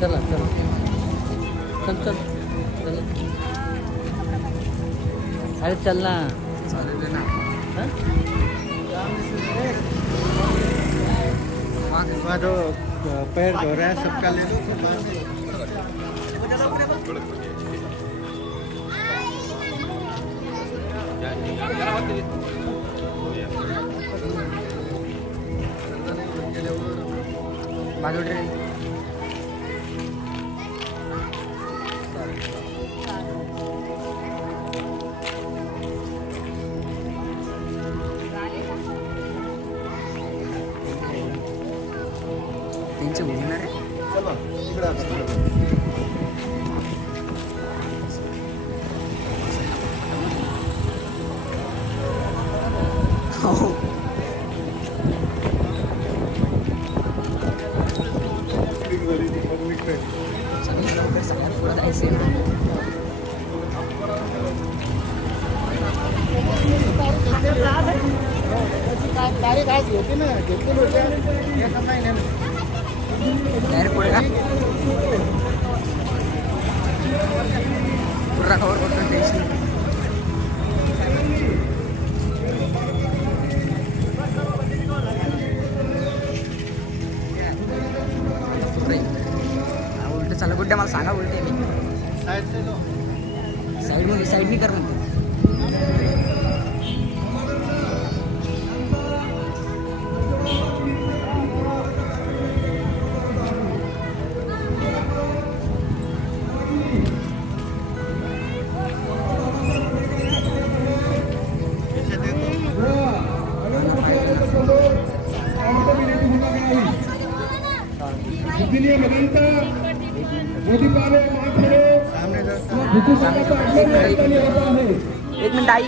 चला चला चल चल चल अरे चल ना जो पैर धो रहा है सबका ले लो। त्यांचे होणार आहे चला इकडे सगळ्यात पुढे जायचं तारीख आज होती ना घेतलेली होती डायरेक्ट पुढे का पूर्ण कवर करतो टेन्शन उलट चला गुड्डे मला सांगा उलटे मी साईड मी कर म्हणते एक मिनिट आई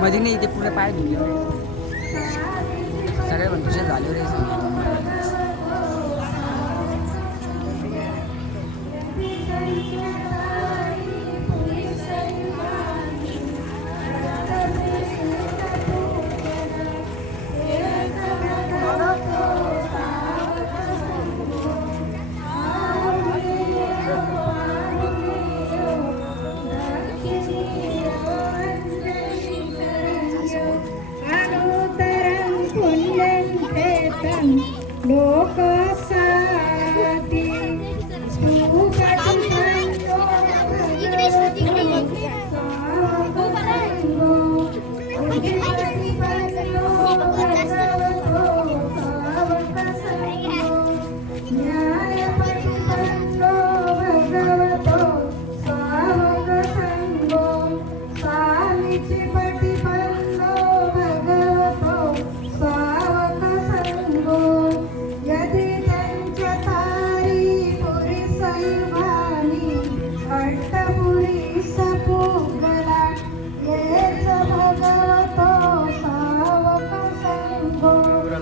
मध्ये नाही ते पुढे पाय धुले सगळे पण तुझे झाले रे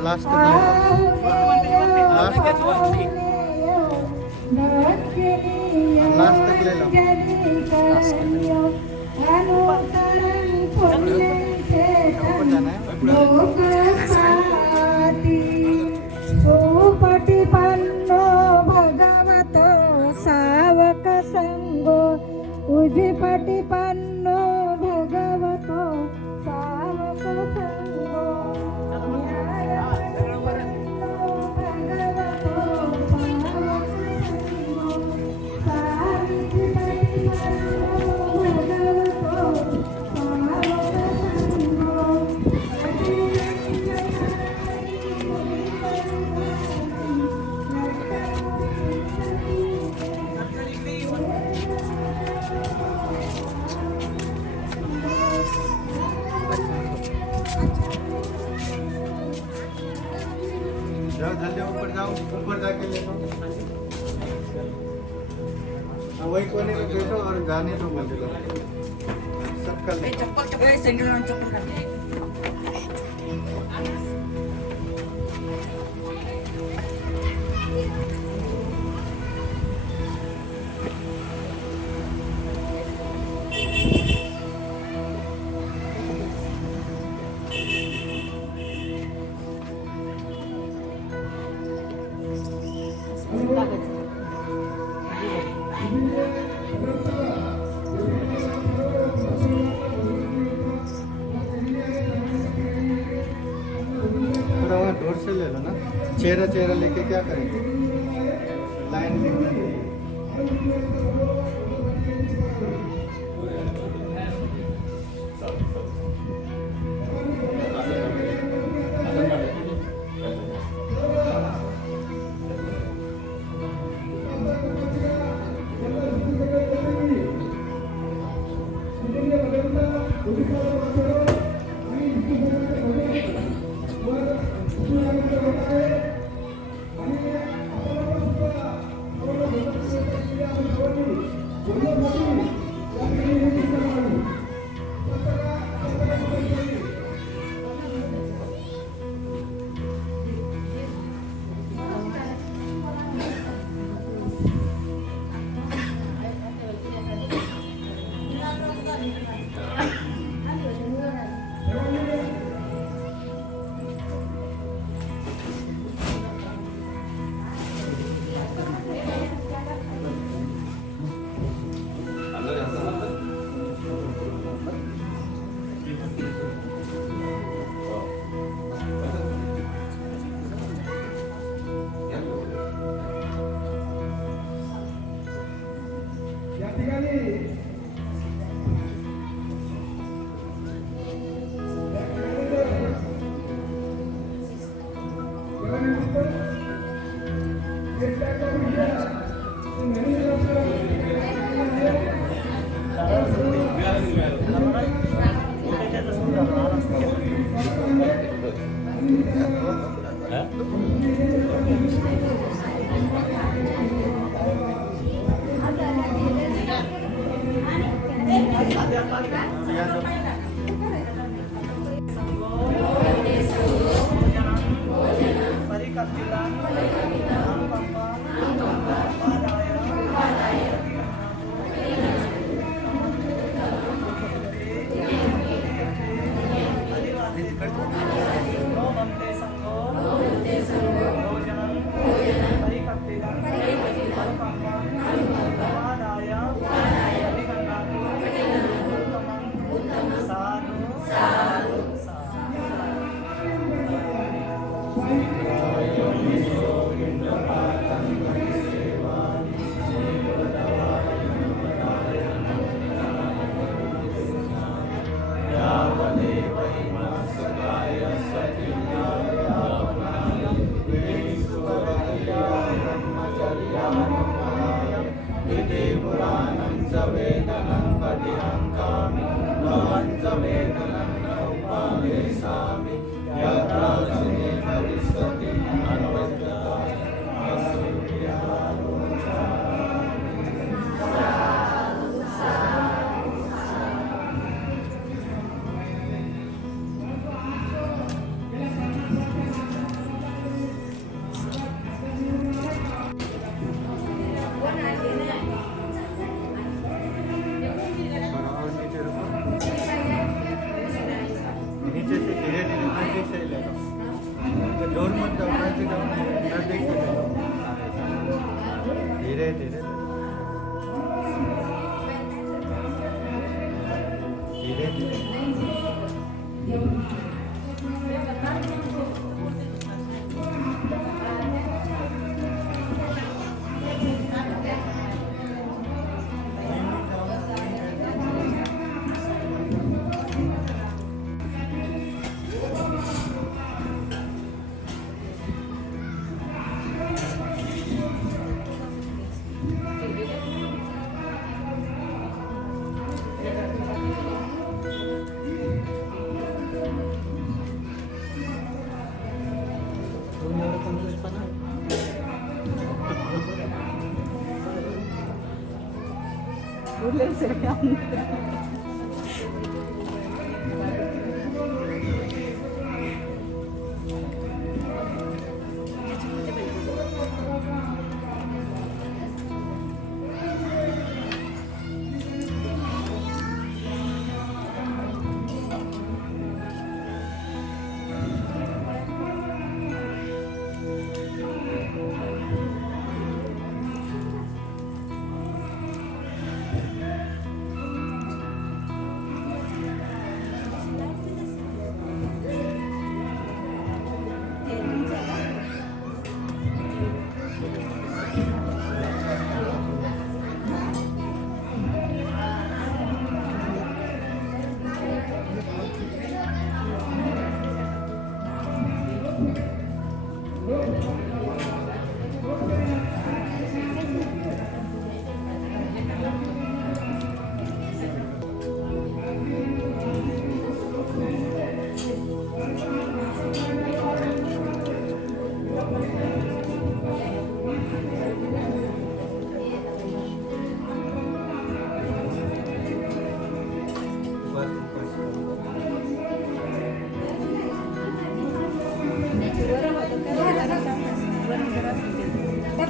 लास्ट तक ले लो भगवतो सावक संगो उजिपटिपन्नो भगवतो सावक संगो भगवतो सावक संगो जल्दी ऊपर जाओ, ऊपर जाके ले लो। हाँ, वही कोने में बैठो और जाने दो मंदिर सबका ले। चप्पल सैंडल चप्पल का थोड़ा वहाँ ढोर से ले लो ना, चेहरा चेहरा लेके क्या करेंगे, लाइन लिखना। उरलेलं सगळं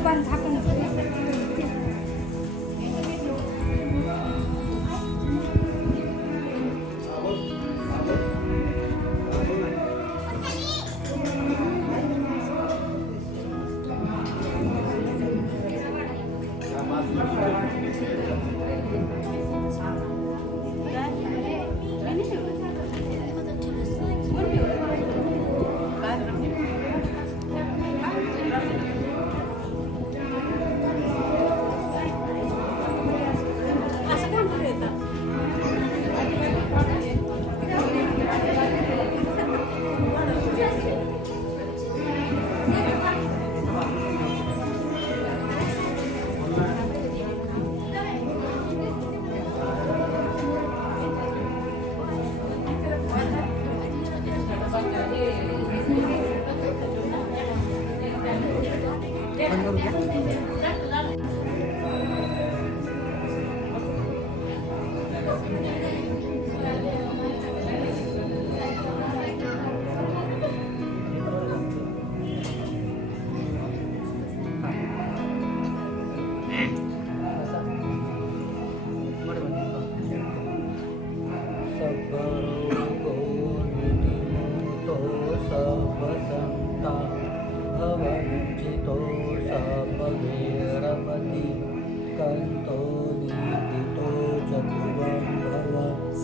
पण झाकून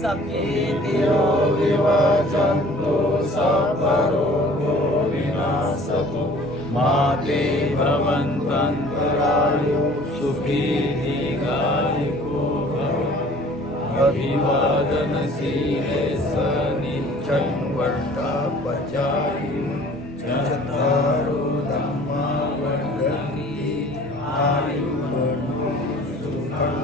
सकेतिरो विवजन्तु सपरोगो विनाशतु माते भवन्तन्तरायो सुखी दीर्घायुको भव अभिवादनशीले सनित्यं वर्षापचारि चत्वारो धम्मा वर्धन्ति आयुर्वर्णो सुखं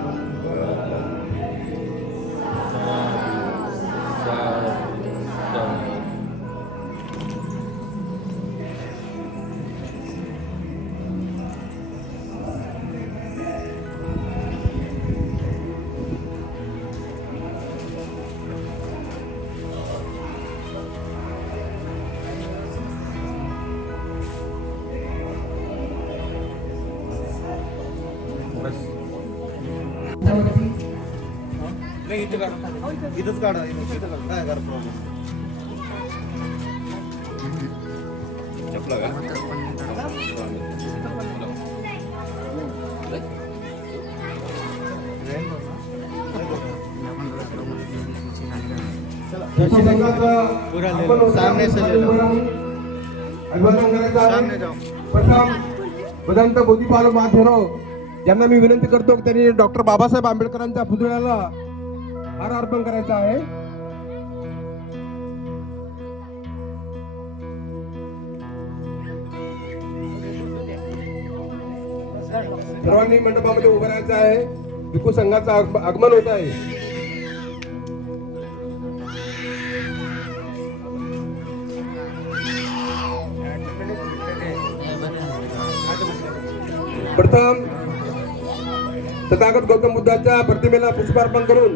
इथंच काढा इथं काढा काय करा प्रॉब्लेम चपला का सामने से ले लो सामने जाओ वेदांत बोधीपाल महाथेरो ज्यांना मी विनंती करतो की त्यांनी डॉक्टर बाबासाहेब आंबेडकरांच्या पुतळ्याला हार अर्पण करायचा आहे. सर्वांनी मंडपामध्ये उभं राहायचं आहे. भिक्खू संघाचं आगमन होत आहे. प्रथम तथागत गौतम बुद्धाच्या प्रतिमेला पुष्पार्पण करून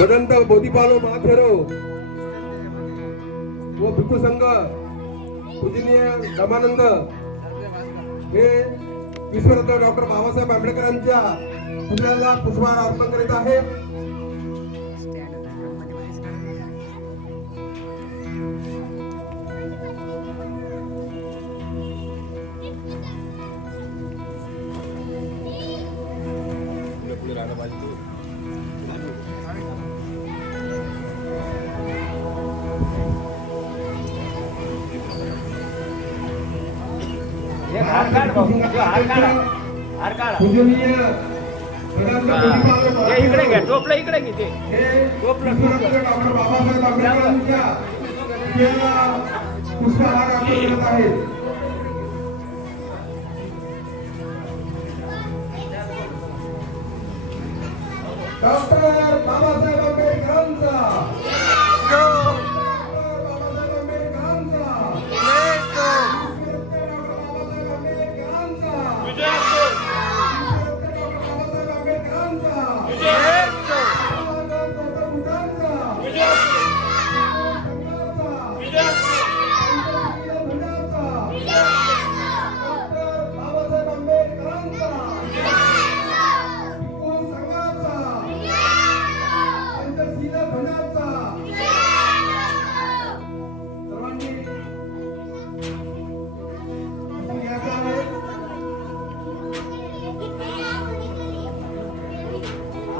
भदंत बोधिपालो महाथेरो व भिक्खू संघ पूजनीय रामानंद हे विश्वरत्न डॉक्टर बाबासाहेब आंबेडकरांच्या पुतळ्याला पुष्पहार अर्पण करीत आहे. पुढे राहिलं पाहिजे तू. पूजनीय इकडे घ्या टोपलं इकडे घे ते डॉक्टर बाबासाहेब आंबेडकरांच्या पुतळ्याला पुष्पहार अर्पण करत आहे. डॉक्टर बाबासाहेब आंबेडकरांचा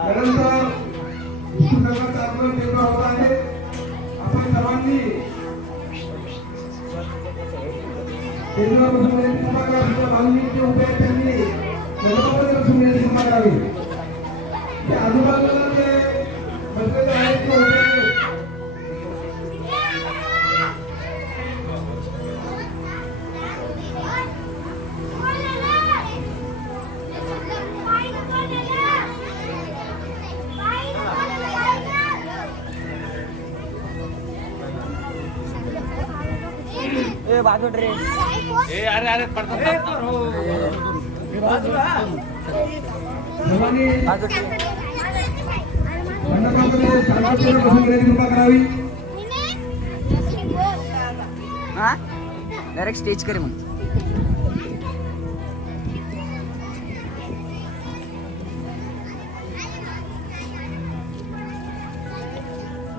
त्यानंतर पुस्तकाचं आगमन केंद्र होत आहे. आपण सर्वांनी केंद्रामधून निर्मिती करावी. बांधणीचे उभे आहेत त्यांनी मंडपामध्ये बसून निर्मिती करावी. हे आजूबाजूला जे बसलेले आहेत ते उभे आहेत. बाजू रे अरे अरे सर्वांनी मंडपामध्ये शांततेने बसून निर्मिती करावी. हा डायरेक्ट स्टेज करे मग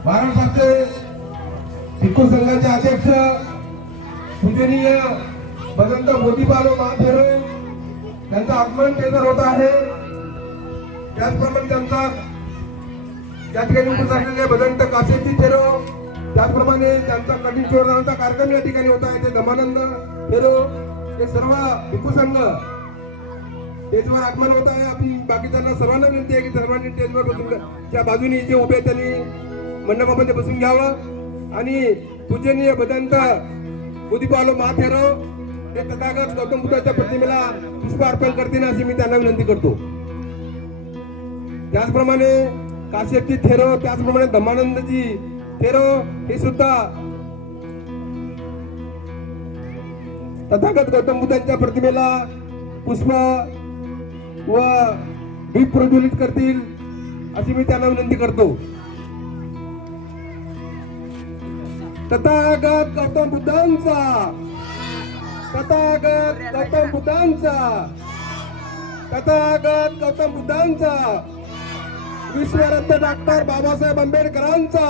महाराष्ट्राचे भिक्खू संघाचे अध्यक्ष पूजनीय भदंत बोधिपालो महाथेरो त्यांचं आगमन केंद्र होत आहे. त्याचप्रमाणे त्यांचा या ठिकाणी उपस्थित असलेले भदंत कासेची थेरो, त्याचप्रमाणे त्यांचा कठीण चोरदानाचा कार्यक्रम या ठिकाणी होत आहे. ते धमानंद थेरो हे सर्व भिक्खू संघ स्टेजवर आगमन होत आहे. आपली बाकीच्यांना सर्वांना विनंती आहे की सर्वांनी स्टेजवर बसून त्या बाजूने जे उभे त्यांनी मंडपामध्ये बसून घ्यावं आणि पूजनीय भदंत बोधिपालो महाथेरो हे तथागत गौतम बुद्धाच्या प्रतिमेला पुष्प अर्पण करतील अशी मी त्यांना विनंती करतो. त्याचप्रमाणे काश्यपजी थेरो, त्याचप्रमाणे धमानंदजी थेरो हे सुद्धा तथागत गौतम बुद्धांच्या प्रतिमेला पुष्प व दीप प्रज्वलित करतील अशी मी त्यांना विनंती करतो. तथागत गौतम बुद्धांचा, तथागत गौतम बुद्धांचा, तथागत गौतम बुद्धांचा, विश्वरत्न डॉक्टर बाबासाहेब आंबेडकरांचा,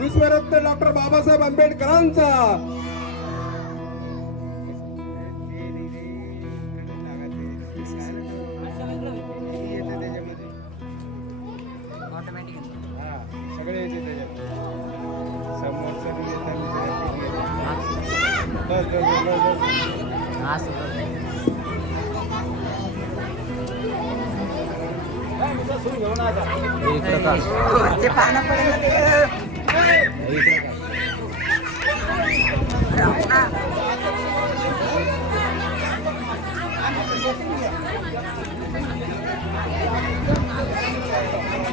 विश्वरत्न डॉक्टर बाबासाहेब आंबेडकरांचा. सगळे येते त्याच्यामध्ये समोरचं बी येतं बस. ते पाहणं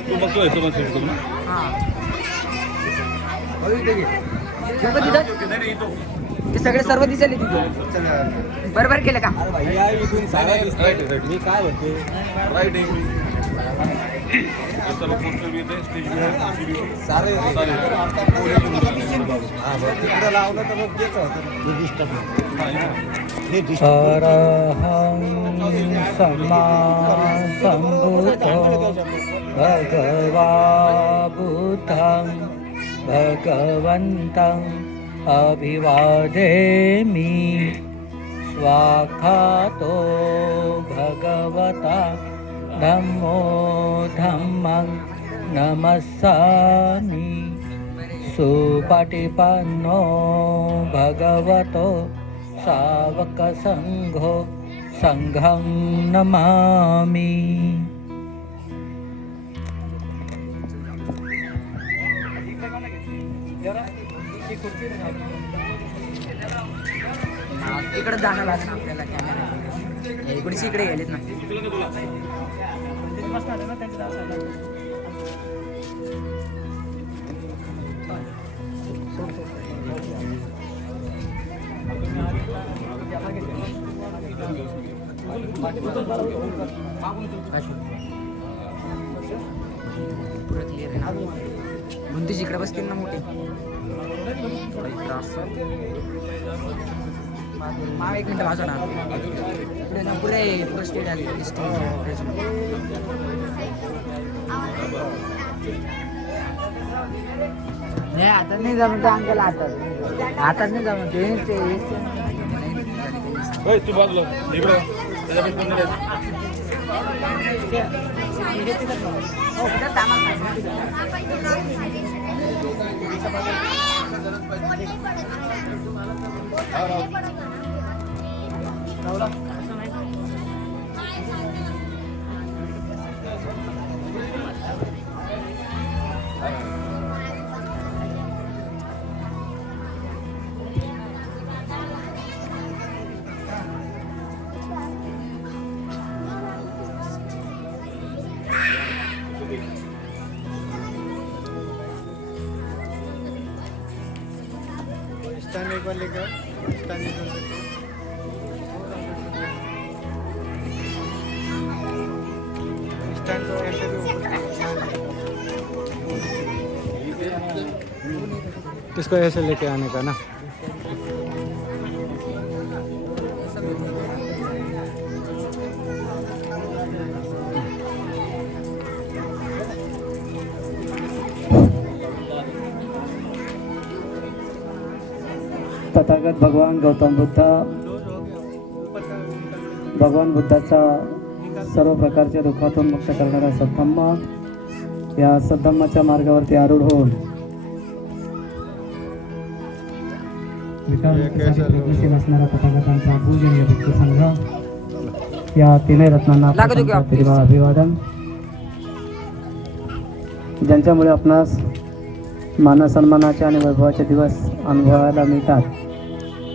तू बघतोय तो पण हा इथे घे. ठेवू का तिथं? ते सगळे सर्व दिसले तिथे. बरोबर केलं का? मी काय म्हणते राईट लावलं तर मग तेच अरहं सम्मा सम्बुद्धो भगवा बुद्धं भगवन्तं अभिवादेमि स्वाखातो भगवता धम्मो धम्मं नमस्सामि सुपटिपन्नो भगवतो सावकसंघो संघं नमामि. इकडे जाणं लागेल आपल्याला कॅमेरा. इकडची इकडे गेलेत ना. पुरं क्लिअर आहे ना. बुंदीच इकडे बसतील ना मोठे. माव एक मिनिट वाजव ना. पुढे ना पुरे स्टेज आली. नाही आता नाही जमत अंकल. आता नाही जमत. तू बाजूला इकडं स्टैंड एक बार लेकर स्टैंड एक बार लेकर स्टैंड को ऐसे भी ऊपर इसको ऐसे लेके आने का ना. तथागत भगवान गौतम बुद्ध भगवान बुद्धाचा सर्व प्रकारच्या दुःखातून मुक्त करणारा सद्धम्म, या सद्धम्माच्या मार्गावरती आरूढ होऊन प्रगतीशील असणारा तथागतांचा पूजनीय भिक्खू संघ, या तीनही रत्नांना अभिवादन. ज्यांच्यामुळे आपणास मान सन्मानाचे आणि वैभवाचे दिवस अनुभवायला मिळतात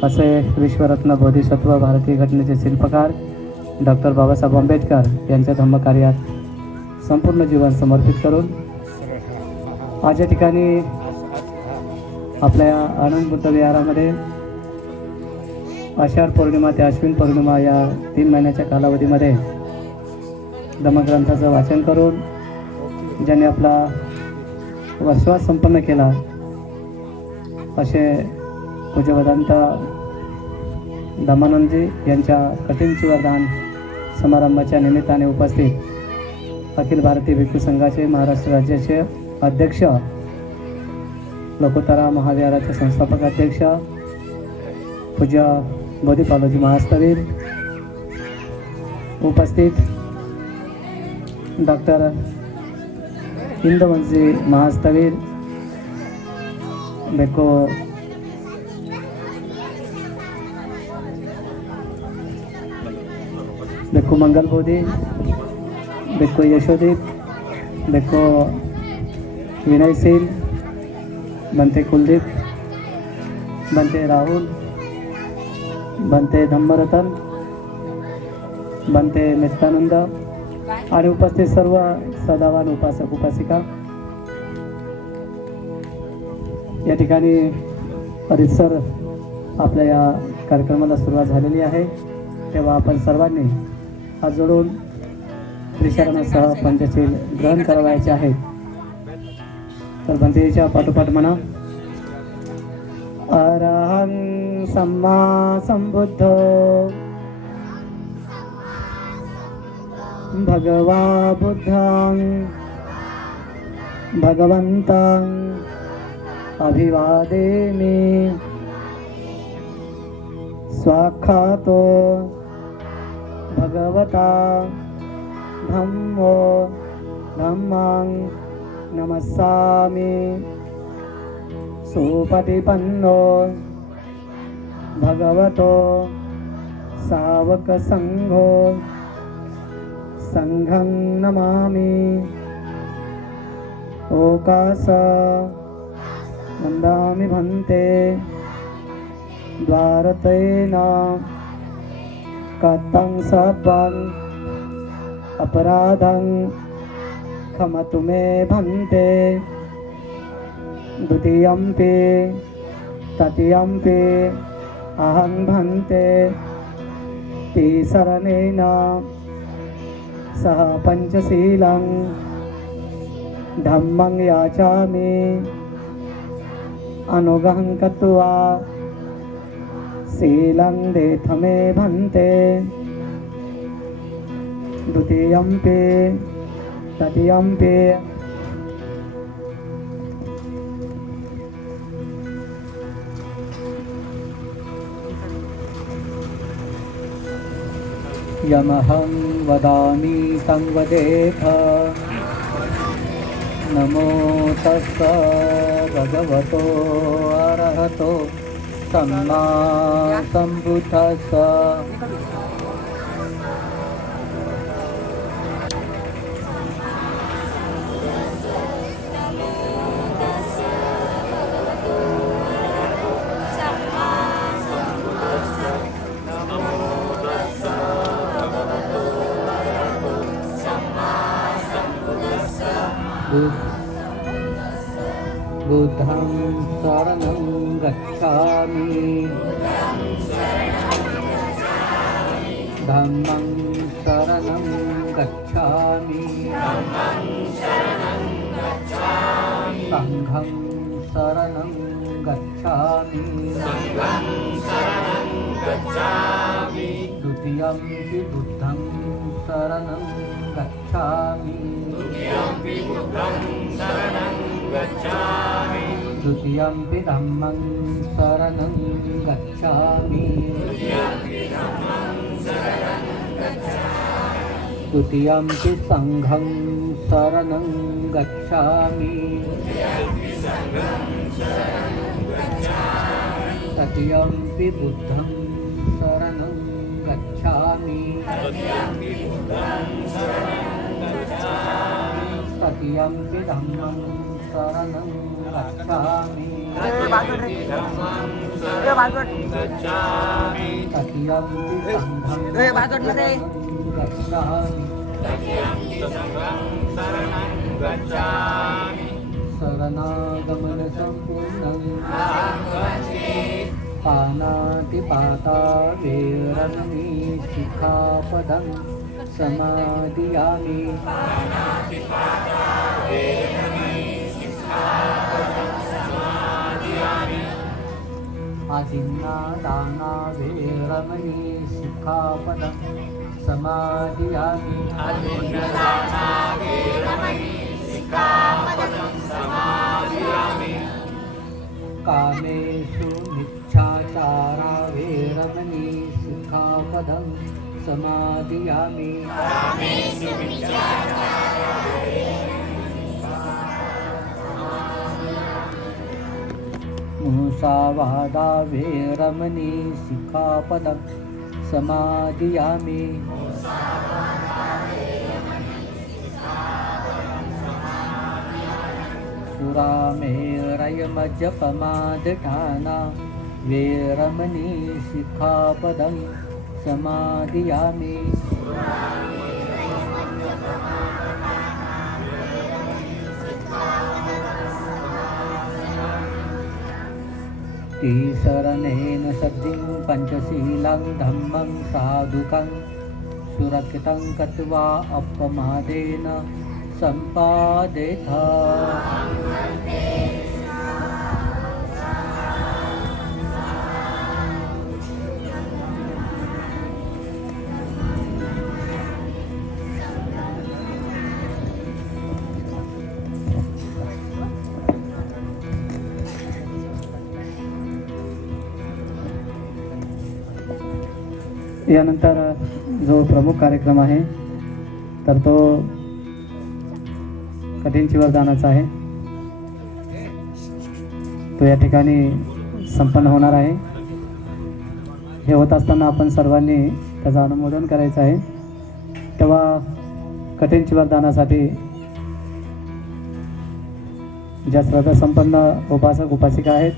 असे विश्वरत्न बोधिसत्व भारतीय घटनेचे शिल्पकार डॉक्टर बाबासाहेब आंबेडकर यांच्या धम्मकार्यात संपूर्ण जीवन समर्पित करून आज या ठिकाणी आपल्या आनंद बुद्ध विहारामध्ये आषाढ पौर्णिमा ते अश्विन पौर्णिमा या 3 महिन्याच्या कालावधीमध्ये धम्मग्रंथाचं वाचन करून ज्यांनी आपला वसवास संपन्न केला असे पूज्य वेदांत धम्मानंदजी यांच्या कठीण वरदान समारंभाच्या निमित्ताने उपस्थित अखिल भारतीय भिक्खू संघाचे महाराष्ट्र राज्याचे अध्यक्ष, लोकोत्तरा महाविहाराचे संस्थापक अध्यक्ष पूज्य बोधिपालोजी महास्थवीर, उपस्थित डॉक्टर इंदवंशी महास्थवीर, भिक्खू भिक्खू मंगलबोधी, भिक्खू यशोदीप, भिक्खू विनयशील, बनते कुलदीप, बनते राहुल, बनते धम्मरतन, बनते नित्यानंद आणि उपस्थित सर्व सदावान उपासक उपासिका. या ठिकाणी रीतसर आपल्या या कार्यक्रमाला सुरुवात झालेली आहे. तेव्हा आपण सर्वांनी हात जोडून त्रिशरणासह पंचशील ग्रहण करावायचे आहेत. तर बंदेच्या पाठोपाठ म्हणा, अरहं सम्मा संबुद्धो भगवा बुद्धं भगवन्तं अभिवादेमि. स्वाक्षातो भगवता धम्मो धम्मं नमस्सामि. सुपटिपन्नो भगवतो सावकसङ्घो संघं नमामि. ओकास वन्दामि भन्ते द्वारतेन कतं सपन् अपराधं क्षमतु मे भन्ते. द्वितीयम्पि तृतीयम्पि अहं भन्ते. तिसरणेन सह पंचशीलं धम्मं याचामि. अनुगहं कृत्वा शीलं देथ मे भन्ते. द्वितीयम्पि तृतीयम्पि यमहं वदामि तं वदेथ. नमो तस्स भगवतो अरहतो सम्मा सम्बुद्धस्स. बुद्धं शरणं गच्छामि. धम्मं शरणं गच्छामि. संघं शरणं गच्छामि. द्वितीयम्पि बुद्धं शरणं गच्छामि. द्वितीयम्पि धम्मं शरणं गच्छामि. द्वितीयम्पि संघं शरणं गच्छामि. तृतीयम्पि बुद्धं शरणं गच्छामि. तृतीयम्पि धम्मं शरणं गच्छामि. तृतीयम्पि संघं गच्छामि. शरणागमन संपूर्णं पानातिपाता वेरमणि शिखापदं समादियामि. आदिन्नादाना वेरमणि शिखापदं समादियामि. कामेषु मिच्छाचारा वेरमणि शिखापदं समादियामि. मुसावादा वेरमणि शिखापदं समादियामि. सुरामेरयमजपमादठाना वेरमणि शिखापदं समादियामि. तिसरणेन सद्धिं पंचशीलं धम्मं साधुकं सुरक्षितं कृत्वा अपमादेन सम्पादेथा। यानंतर जो प्रमुख कार्यक्रम आहे तर तो कठीण चिवरदानाचा आहे, तो या ठिकाणी संपन्न होणार आहे। हे होत असताना आपण सर्वांनी त्याचं अनुमोदन करायचं आहे। तेव्हा कठीण चिवरदानासाठी ज्या श्रद्धासंपन्न उपासक उपासिका आहेत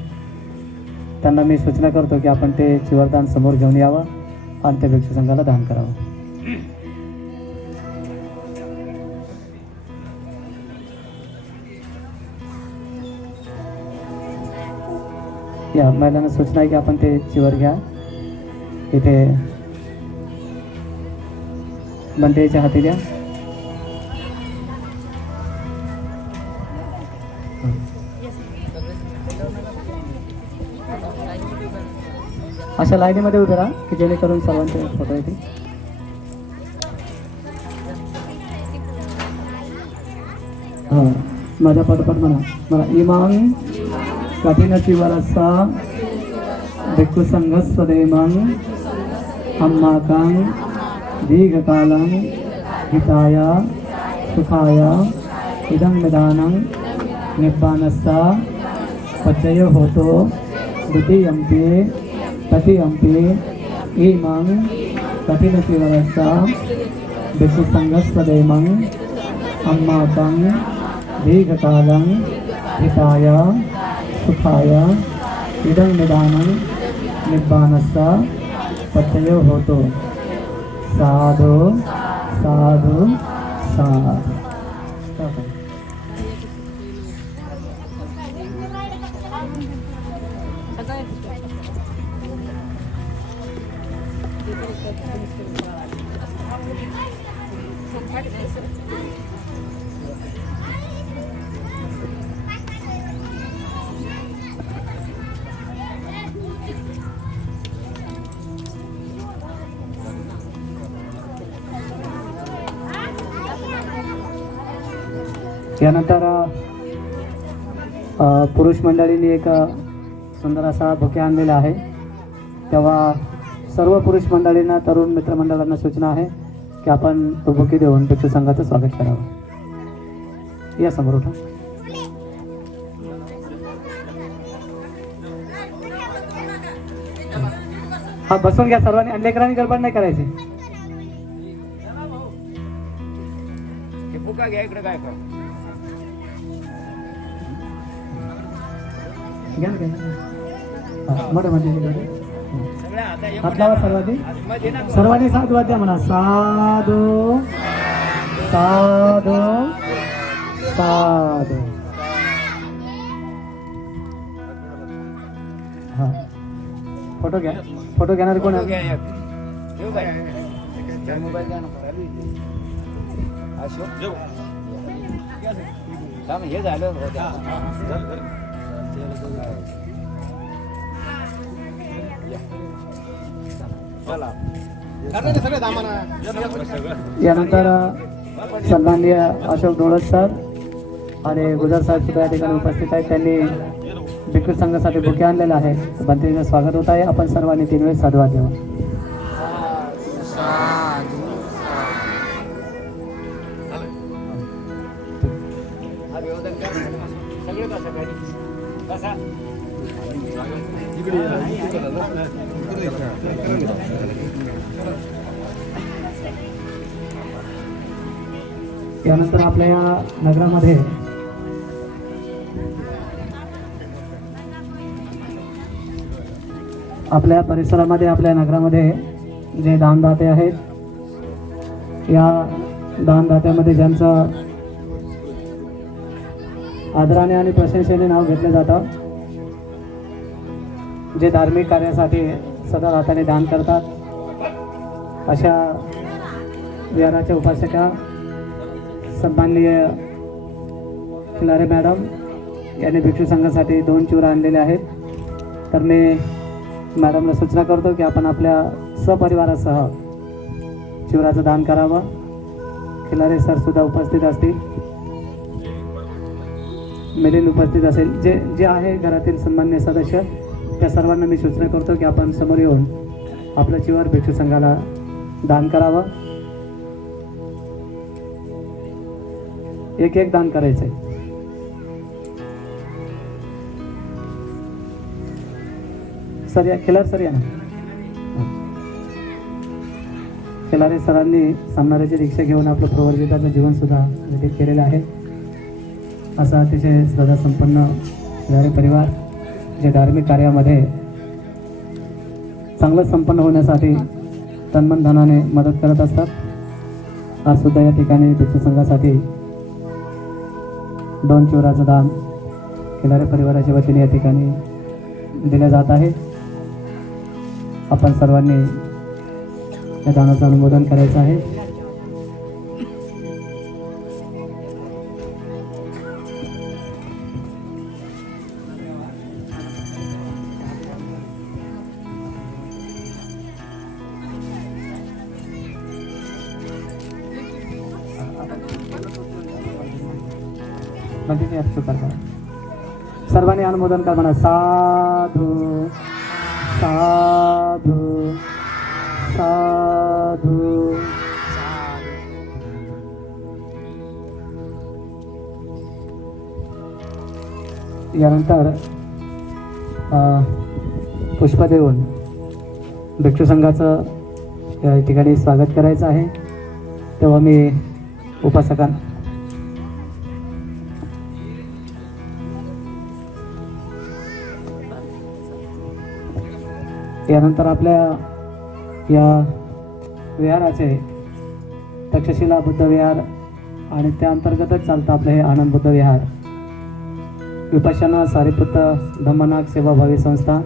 त्यांना मी सूचना करतो की आपण ते चिवरदान समोर घेऊन यावं आणि त्या भिक्षू संघाला दान करावं। या महिलांना सूचना आहे की आपण ते चिवर घ्या, इथे बंदेच्या हाती द्या। अशा लाईनीमध्ये उभे राहा की जेणेकरून सर्वांचे फोटो येतील। हां, माझ्या पाठोपाठ म्हणा इमां कठिनची वरसा भिक्खु संघस्वदेमं अम्माकं दीर्घकालं हिताय सुखाय इदं निदानं निब्बानस्सा पचय होतो द्वितीयंपि तृतीयंपि इमं कठिनची वरसा भिक्खु संघस्वदेमं अम्माकं दीर्घकालं हिताय सुखाय इदं निदानं निब्बानस्सा पचयो होतो। साधु साधु साधु। यानंतर पुरुष मंडळींनी एक सुंदर असा बुके आणलेला आहे। तेव्हा सर्व पुरुष मंडळींना, तरुण मित्रमंडळांना सूचना आहे की आपण तो बुके देऊन भिक्षू संघाचं स्वागत करावं। या समोर उठा। हा, बसून घ्या सर्वांनी, आणि लेकरांनी गडबड नाही करायची। घ्या इकडे काय कर घ्या ना, मोठं म्हणजे हात लावा सर्वांनी, सर्वांनी साधू वाद्या म्हणा। साधू साधू साधू। हा, फोटो घ्या। फोटो घेणार कोण आहे? हे झालं यानंतर सन्माननीय अशोक डोळस सर आणि गुजर साहेब सुद्धा या ठिकाणी उपस्थित आहेत। त्यांनी भिक्खू संघासाठी बुके आणलेला आहे। बंधूंचं स्वागत होत आहे। आपण सर्वांनी 3 वेळेस साधुवाद द्यावा। यानंतर आपल्या या नगरामध्ये आपल्या परिसरामध्ये, आपल्या नगरामध्ये जे दानदाते आहेत, या दानदात्यामध्ये ज्यांचं आदराने आणि प्रशंसेने नाव घेतलं जातं जे धार्मिक कार्यासाठी सदा हाताने दान करतात अशा विहाराच्या उपासका सन्माननीय खिलारे मॅडम यांनी भिक्षू संघासाठी 2 चिवरा आणलेले आहेत. तर मी मॅडमला सूचना करतो की आपण आपल्या सपरिवारासह चिवराचं दान करावं. खिलारे सर सुद्धा उपस्थित असतील, मिलिंद उपस्थित असेल, जे आहे घरातील सन्मान्य सदस्य त्या सर्वांना मी सूचना करतो की आपण समोर येऊन आपलं चिवर भिक्षू संघाला दान करावं. एक दान करायचं आहे. सर या, खिलार सर या ना. खिलारे सरांनी सामनाऱ्याची दीक्षा घेऊन आपलं प्रवर्जिताचं जीवन सुद्धा व्यतीत केलेलं आहे. असा अतिशय श्रद्धा संपन्न खिलारे परिवार जे धार्मिक कार्यामध्ये चांगलं संपन्न होण्यासाठी तन्मन धनाने मदत करत असतात. आज सुद्धा या ठिकाणी भिक्षू संघासाठी 2 चिवराचं दान खिलारे परिवाराच्या वतीने या ठिकाणी दिले जात आहे. आपण सर्वांनी या दानाचं अनुमोदन करायचं आहे. सर्वांनी अनुमोदन कर म्हणा. साधू साधू साधू. यानंतर पुष्प देऊन भिक्षू संघाचं या ठिकाणी स्वागत करायचं आहे. तेव्हा मी उपासकां यानंतर आपल्या या विहाराचे तक्षशिला बुद्ध विहार आणि त्या अंतर्गतच चालतं आपलं हे आनंद बुद्ध विहार. विपश्यना सारीपुत्र धम्मनाग सेवाभावी संस्था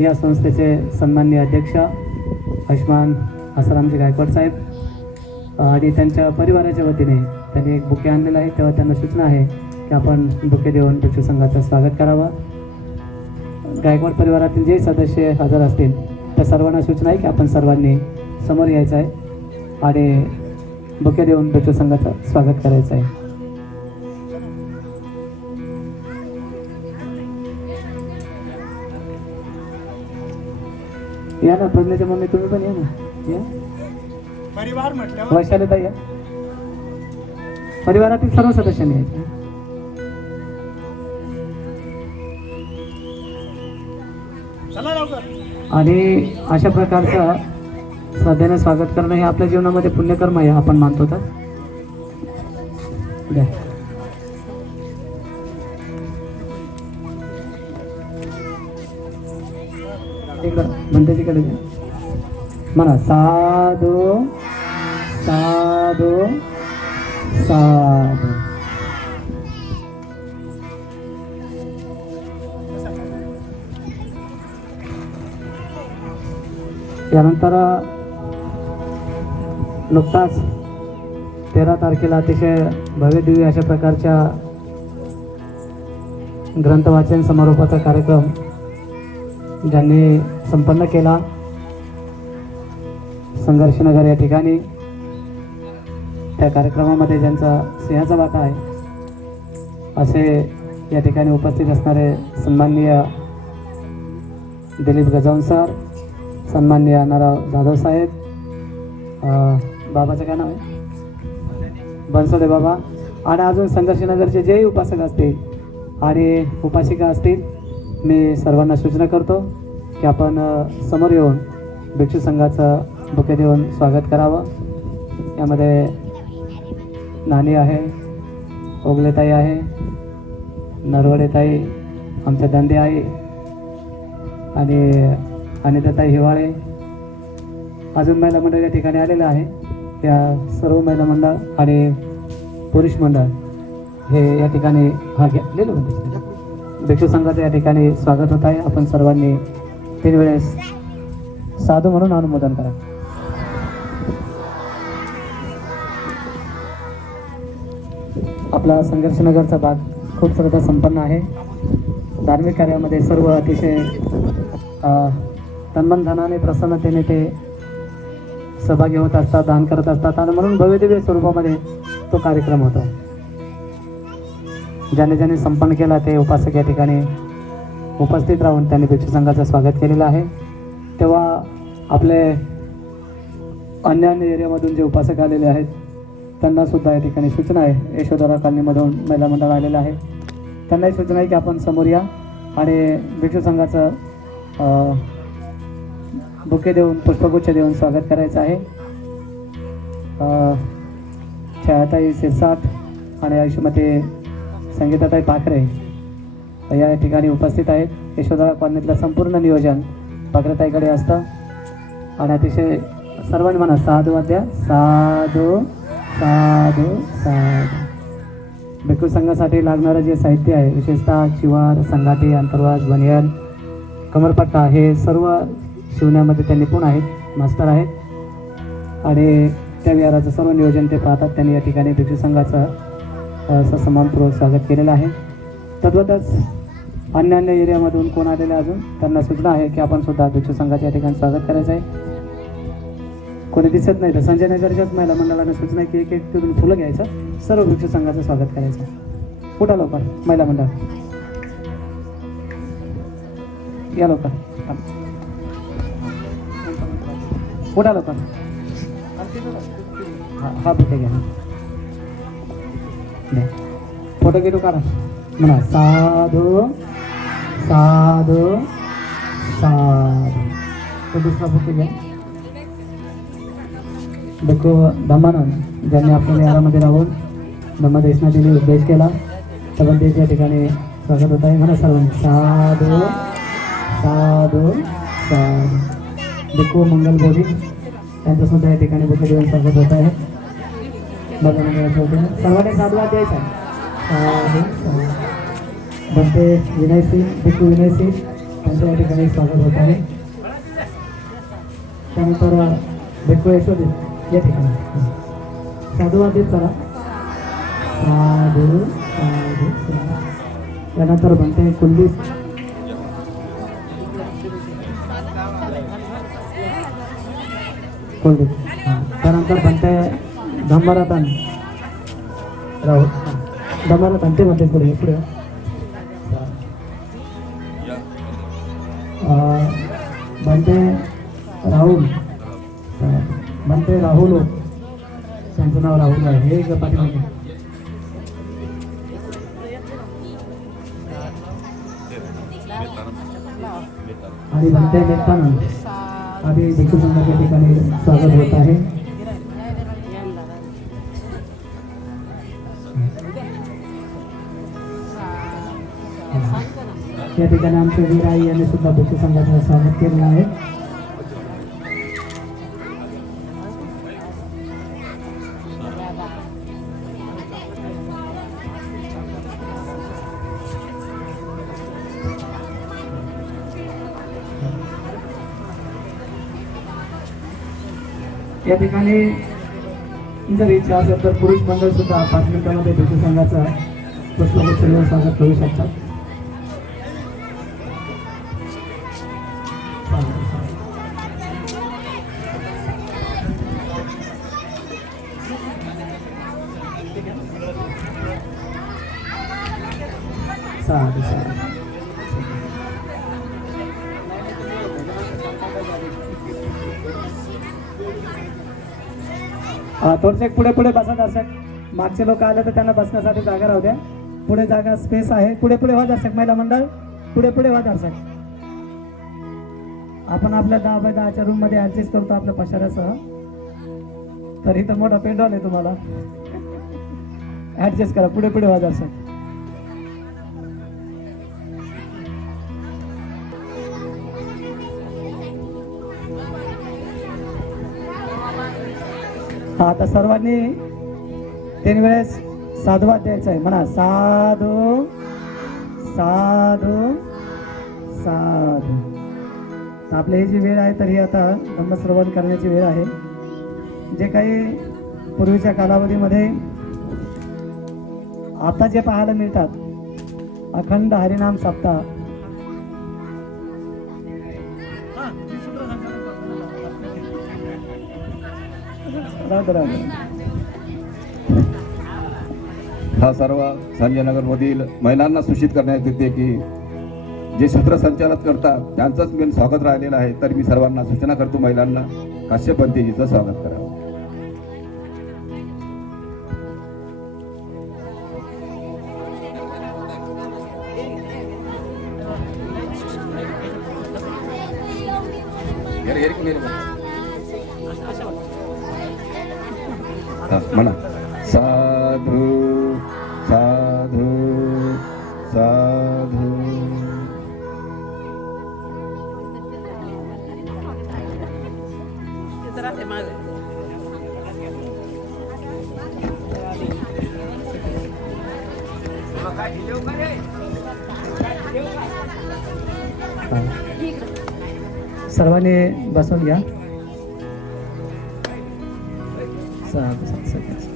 या संस्थेचे सन्माननीय अध्यक्ष आयुष्मान आसारामजी गायकवाड साहेब आणि त्यांच्या परिवाराच्या वतीने त्यांनी एक बुके आणलेलं आहे. तेव्हा त्यांना सूचना आहे की आपण बुके देऊन भिक्षू संघाचं स्वागत करावं. गायकवाड परिवारातील जे सदस्य हजर असतील त्या सर्वांना सूचना आहे की आपण सर्वांनी समोर यायचं आहे आणि बुके देऊन भिक्षू संघाचं स्वागत करायचं आहे. या ना प्रज्ञाच्या मम्मी, तुम्ही पण या ना. या परिवार म्हटल्यावर वैशालीताई या. परिवारातील सर्व सदस्यांनी यायचं. आणि अशा प्रकारचं श्रद्धेने स्वागत करणं हे आपल्या जीवनामध्ये पुण्यकर्म आहे आपण मानतो. तर द्या. म्हणते तिकडे म्हणा. साधू साधू साधू. यानंतर नुकताच 13 तारखेला अतिशय भव्य दिव्य अशा प्रकारच्या ग्रंथ वाचन समारोपाचा कार्यक्रम ज्यांनी संपन्न केला संघर्षनगर या ठिकाणी. त्या कार्यक्रमामध्ये ज्यांचा सिंहाचा वाटा आहे असे या ठिकाणी उपस्थित असणारे सन्माननीय दिलीप गजावन सर, सन्माननीय अण्णाराव जाधव साहेब, बाबाचं काय नाव आहे, बनसोडे बाबा, आणि अजून संघर्षनगरचे जेही उपासक असतील आणि उपासिका असतील, मी सर्वांना सूचना करतो की आपण समोर येऊन भिक्षू संघाचं बुके देऊन स्वागत करावं. यामध्ये नानी आहे, ओगलेताई आहे, नरवडेताई, आमच्या दंडे आई आणि अनिताताई हिवाळे, अजून महिला मंडळ या ठिकाणी आलेलं आहे. त्या सर्व महिला मंडळ आणि पुरुष मंडळ हे या ठिकाणी भाग घेतलेलं होते. भिक्षू संघाचं या ठिकाणी स्वागत होत आहे. आपण सर्वांनी 3 वेळेस साधू म्हणून अनुमोदन करा. आपला संघर्षनगरचा भाग खूप श्रद्धा संपन्न आहे. धार्मिक कार्यामध्ये सर्व अतिशय तन्मन धनाने प्रसन्नतेने ते सहभागी होत असतात, दान करत असतात आणि म्हणून भव्यदिव्य स्वरूपामध्ये तो कार्यक्रम होतो. ज्याने ज्याने संपन्न केला ते उपासक या ठिकाणी उपस्थित राहून त्यांनी भिक्षू संघाचं स्वागत केलेलं आहे. तेव्हा आपले अन्य अन्य एरियामधून जे उपासक आलेले आहेत त्यांना सुद्धा या ठिकाणी सूचना आहे. यशोधरा कॉलनीमधून महिला मंडळ आलेलं आहे. त्यांनाही सूचना आहे की आपण समोर या आणि भिक्षू संघाचं बुके देऊन पुष्पगुच्छ देऊन स्वागत करायचं आहे. छायाताई शिरसाट आणि आयुष्यमती संगीताताई पाखरे या ठिकाणी उपस्थित आहेत. यशोधरा कॉलनीतलं संपूर्ण नियोजन पाखरेताईकडे असतं आणि अतिशय सर्वांनी म्हणा साधू वाद्या साधू साधू साधू. भिक्षू संघासाठी लागणारं जे साहित्य आहे विशेषतः चिवार, संगाटी, अंतर्वास, बनियान, कमरपट्टा हे सर्व शिवण्यामध्ये ते निपुण आहेत, मास्टर आहेत आणि त्या विहाराचं सर्व नियोजन ते पाहतात. त्यांनी या ठिकाणी भिक्षू संघाचं सन्मानपूर्वक स्वागत केलेलं आहे. तद्वतच अन्य अन्य एरियामधून कोण आलेले अजून त्यांना सूचना आहे की आपण सुद्धा भिक्षू संघाच्या या ठिकाणी स्वागत करायचं आहे. कोणी दिसत नाही तर संजय नगरच्याच महिला मंडळाने सूचना की एक एक तिथून फुलं घ्यायचं, सर्व भिक्षू संघाचं स्वागत करायचं. कुठं लवकर महिला मंडळ या लवकर कुठं लवकर हा बुके घ्या. फोटो घेतो काढा म्हणा साधू साधू साधू. तो दुसरा बुके घ्या. भिक्षू धम्मानंद ज्यांनी आपल्या यारामध्ये राहून धम्मदेशनाची उद्देश केला त्या ठिकाणी स्वागत होत आहे. म्हणा सर्वांनी साधू साधू साधू. भिक्षू मंगल बोधी त्यांच्यासुद्धा या ठिकाणी बुके देऊन स्वागत होत आहे. सर्वांनी साधूवाद द्यायचा आहे. साधू साधू. बनते विनय सिंग, भिक्षू विनय सिंग त्यांचं या ठिकाणी स्वागत होत आहे. त्यानंतर भिक्षू यशोदी या ठिकाणी साधूवाद देत चला साधू साधू साधू. त्यानंतर बनते कुलदीप कुलदीप. त्यानंतर बनते धम्मरतन राहुल. धम्मरतन ते म्हणते पुढे पुढे बनते राहुल बनते राहुल त्यांचं नाव राहुल आहे. हे पाठीमागे आणि बनते मेहतानंद आधी भिक्षू संघाच्या ठिकाणी स्वागत होत आहे. या ठिकाणी आमचे वीराई यांनी सुद्धा भिक्षू संघाचं स्वागत केलेलं आहे. या ठिकाणी जर इच्छा असेल तर पुरुष मंडळ सुद्धा 5 मिनिटांमध्ये भिक्षू संघाचा पुष्पगुच्छ देऊन स्वागत करू शकतात. साधू साधू. थोडसे पुढे पुढे बसा दर्शक. मागचे लोक आले तर त्यांना बसण्यासाठी जागा राहू द्या. पुढे जागा स्पेस आहे. पुढे पुढे व्हा दर्शक. महिला मंडळ पुढे पुढे व्हा दर्शक. आपण आपल्या 10 बाय 10च्या रूम मध्ये ऍडजस्ट करतो आपल्या पशाऱ्यासह. तर इथं मोठा पेंडॉल आहे तुम्हाला ऍडजस्ट करा. पुढे पुढे व्हा दर्शक. आता सर्वांनी 3 वेळेस साधुवाद द्यायचा आहे. म्हणा साधू साधू साधू. तर आपली ही जी वेळ आहे तर ही आता धम्मश्रवण करण्याची वेळ आहे. जे काही पूर्वीच्या कालावधीमध्ये आता जे पाहायला मिळतात अखंड हरिनाम सप्ताह, हा सर्व संजयनगरमधील महिलांना सूचित करण्यात येते की जे सूत्रसंचालन करतात त्यांचंच मेन स्वागत राहिलेलं आहे. तर मी सर्वांना सूचना करतो महिलांना काश्यप पंथीजीचं स्वागत करावं. म्हणा साधू साधू साधू. सर्वांनी बसून घ्या. साधू साधू साधू.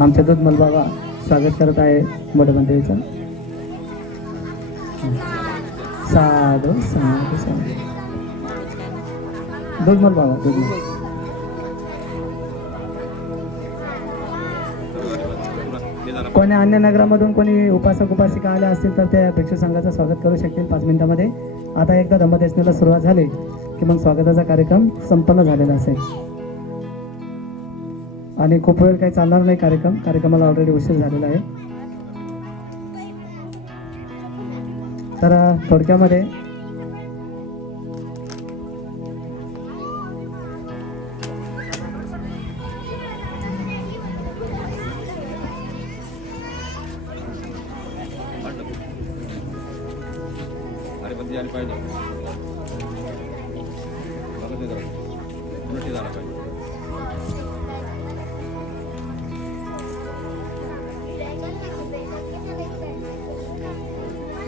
आमचे दूधमल बाबा स्वागत करत आहे मोठ्या मंडळीचं. साधू साधू साधू. दूधमल बाबा दूधमल. कोणी अन्य नगरामधून कोणी उपासक उपासिका आल्या असतील तर त्या भिक्षू संघाचं स्वागत करू शकतील 5 मिनिटांमध्ये. आता एकदा धम्मदेशनाला सुरुवात झाली की मग स्वागताचा कार्यक्रम संपन्न झालेला असेल आणि खूप वेळ काही चालणार नाही कार्यक्रमाला ऑलरेडी उशीर झालेला आहे. तर थोडक्यामध्ये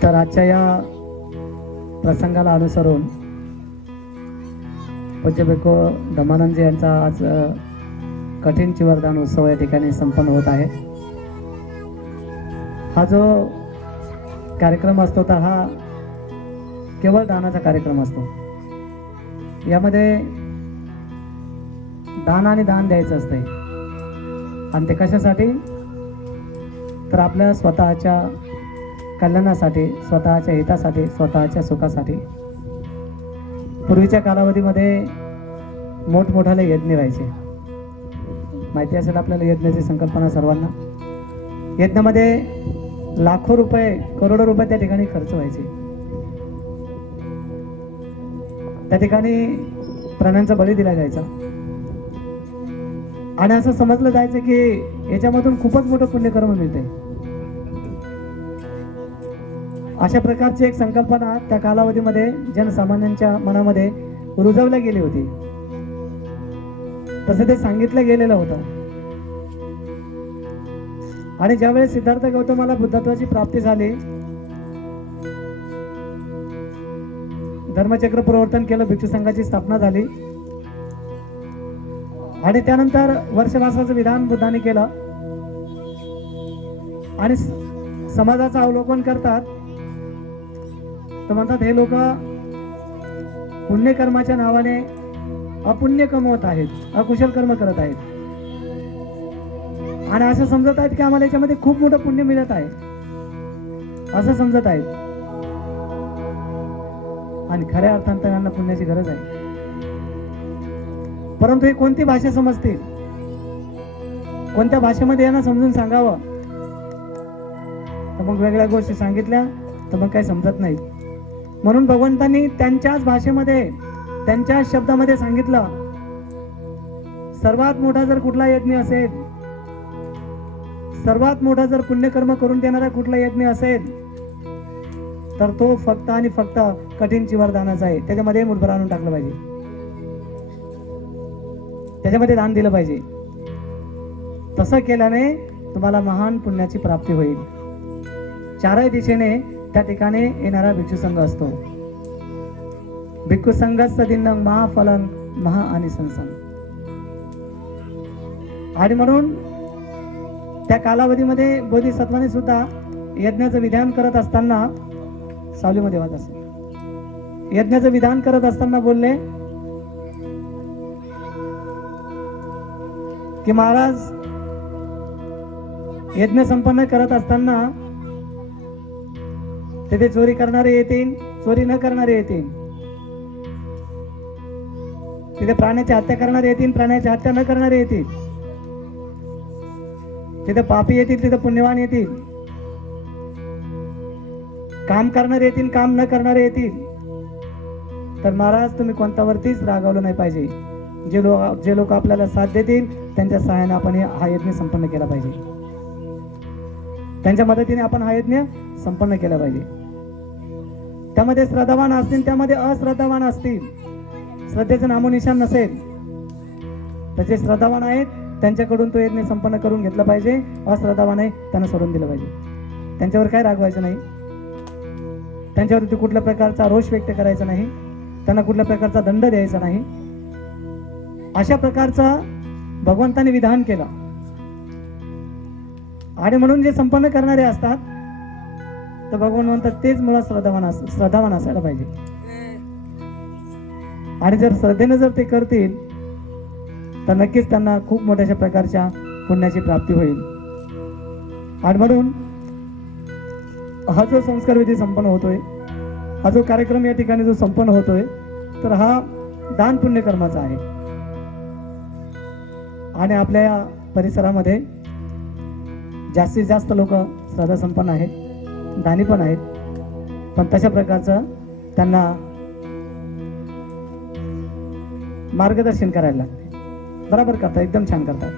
तर आजच्या या प्रसंगाला अनुसरून पूज्य भिक्खू धम्मानंदजी यांचा आज कठीण चिवरदान उत्सव या ठिकाणी संपन्न होत आहे. हा जो कार्यक्रम असतो तर हा केवळ दानाचा कार्यक्रम असतो. यामध्ये दान आणि दान द्यायचं असतंय आणि ते कशासाठी तर आपल्या स्वतःच्या कल्याणासाठी, स्वतःच्या हितासाठी, स्वतःच्या सुखासाठी. पूर्वीच्या कालावधीमध्ये मोठमोठाले यज्ञ व्हायचे. माहिती असेल आपल्याला यज्ञाची संकल्पना सर्वांना. यज्ञामध्ये लाखो रुपये, करोडो रुपये त्या ठिकाणी खर्च व्हायचे. त्या ठिकाणी प्राण्यांचा बळी दिला जायचा आणि असं समजलं जायचं की याच्यामधून खूपच मोठं पुण्यकर्म मिळते. अशा प्रकारची एक संकल्पना त्या कालावधीमध्ये जनसामान्यांच्या मनामध्ये रुजवल्या गेली होती. तसं ते सांगितलं गेलेलं होतं. आणि ज्यावेळेस सिद्धार्थ गौतमाला बुद्धत्वाची प्राप्ती झाली, धर्मचक्र प्रवर्तन केलं, भिक्षू संघाची स्थापना झाली आणि त्यानंतर वर्षवासाचं विधान बुद्धाने केलं आणि समाजाचं अवलोकन करतात तर म्हणतात हे लोक पुण्यकर्माच्या नावाने अपुण्य कमवत आहेत, अकुशल कर्म करत आहेत आणि असं समजत आहेत की आम्हाला याच्यामध्ये खूप मोठं पुण्य मिळत आहे असं समजत आहेत. आणि खऱ्या अर्थानं त्यांना पुण्याची गरज आहे. परंतु ही कोणती भाषा समजतील, कोणत्या भाषेमध्ये यांना समजून सांगावं, तर मग वेगळ्या गोष्टी सांगितल्या तर मग काही समजत नाही. म्हणून भगवंतांनी त्यांच्याच भाषेमध्ये, त्यांच्याच शब्दामध्ये सांगितलं, सर्वात मोठा जर कुठला यज्ञ असेल, सर्वात मोठा जर पुण्यकर्म करून देणारा कुठला यज्ञ असेल तर तो फक्त आणि फक्त कठीण चिवरदानाचा आहे. त्याच्यामध्ये मुठभर आणून टाकलं पाहिजे, त्याच्यामध्ये दान दिलं पाहिजे. तसं केल्याने तुम्हाला महान पुण्याची प्राप्ती होईल. चारही दिशेने त्या ठिकाणी येणारा भिक्षू संघ असतो. भिक्खू संघस्य दिनं महाफलन महा आणि संसन. आणि म्हणून त्या कालावधीमध्ये बोधिसत्वाने सुद्धा यज्ञाचं विधान करत असताना सावलीमध्ये वाद असेल, यज्ञाचं विधान करत असताना बोलले की महाराज यज्ञ संपन्न करत असताना तिथे चोरी करणारे येतील, चोरी न करणारे येतील. तिथे प्राण्याची हत्या करणारे येतील, प्राण्याची हत्या न करणारे येतील. तिथे पापी येतील, तिथे पुण्यवान येतील. काम करणारे येतील, काम न करणारे येतील. तर महाराज तुम्ही कोणत्यावरतीच रागावलं नाही पाहिजे. जे लोक आपल्याला साथ देतील त्यांच्या सहाय्याने आपण हा यज्ञ संपन्न केला पाहिजे. त्यांच्या मदतीने आपण हा यज्ञ संपन्न केला पाहिजे. त्यामध्ये श्रद्धावान असतील, त्यामध्ये अश्रद्धावान असतील. श्रद्धेचं नामोनिशाण नसेल तर जे श्रद्धावान आहेत त्यांच्याकडून तो यज्ञ संपन्न करून घेतला पाहिजे. अश्रद्धावान आहे त्यांना सोडून दिलं पाहिजे. त्यांच्यावर काय रागवायचं नाही, त्यांच्यावरती कुठल्या प्रकारचा रोष व्यक्त करायचा नाही, त्यांना कुठल्या प्रकारचा दंड द्यायचा नाही. अशा प्रकारचा भगवंताने विधान केलं. आणि म्हणून जे संपन्न करणारे असतात तर भगवान म्हणतात तेच मुळात श्रद्धावान असायला पाहिजे. आणि जर श्रद्धेने जर ते करतील तर नक्कीच त्यांना खूप मोठ्या प्रकारच्या पुण्याची प्राप्ती होईल. आणि म्हणून हा जो संस्कार विधी संपन्न होतोय, हा जो कार्यक्रम या ठिकाणी जो संपन्न होतोय, तर हा दान पुण्य कर्माचा आहे. आणि आपल्या या परिसरामध्ये जास्तीत जास्त लोक श्रद्धा संपन्न आहेत, दानी पण आहेत. पण तशा प्रकारचं त्यांना मार्गदर्शन करायला लागते. बरोबर करतात, एकदम छान करतात.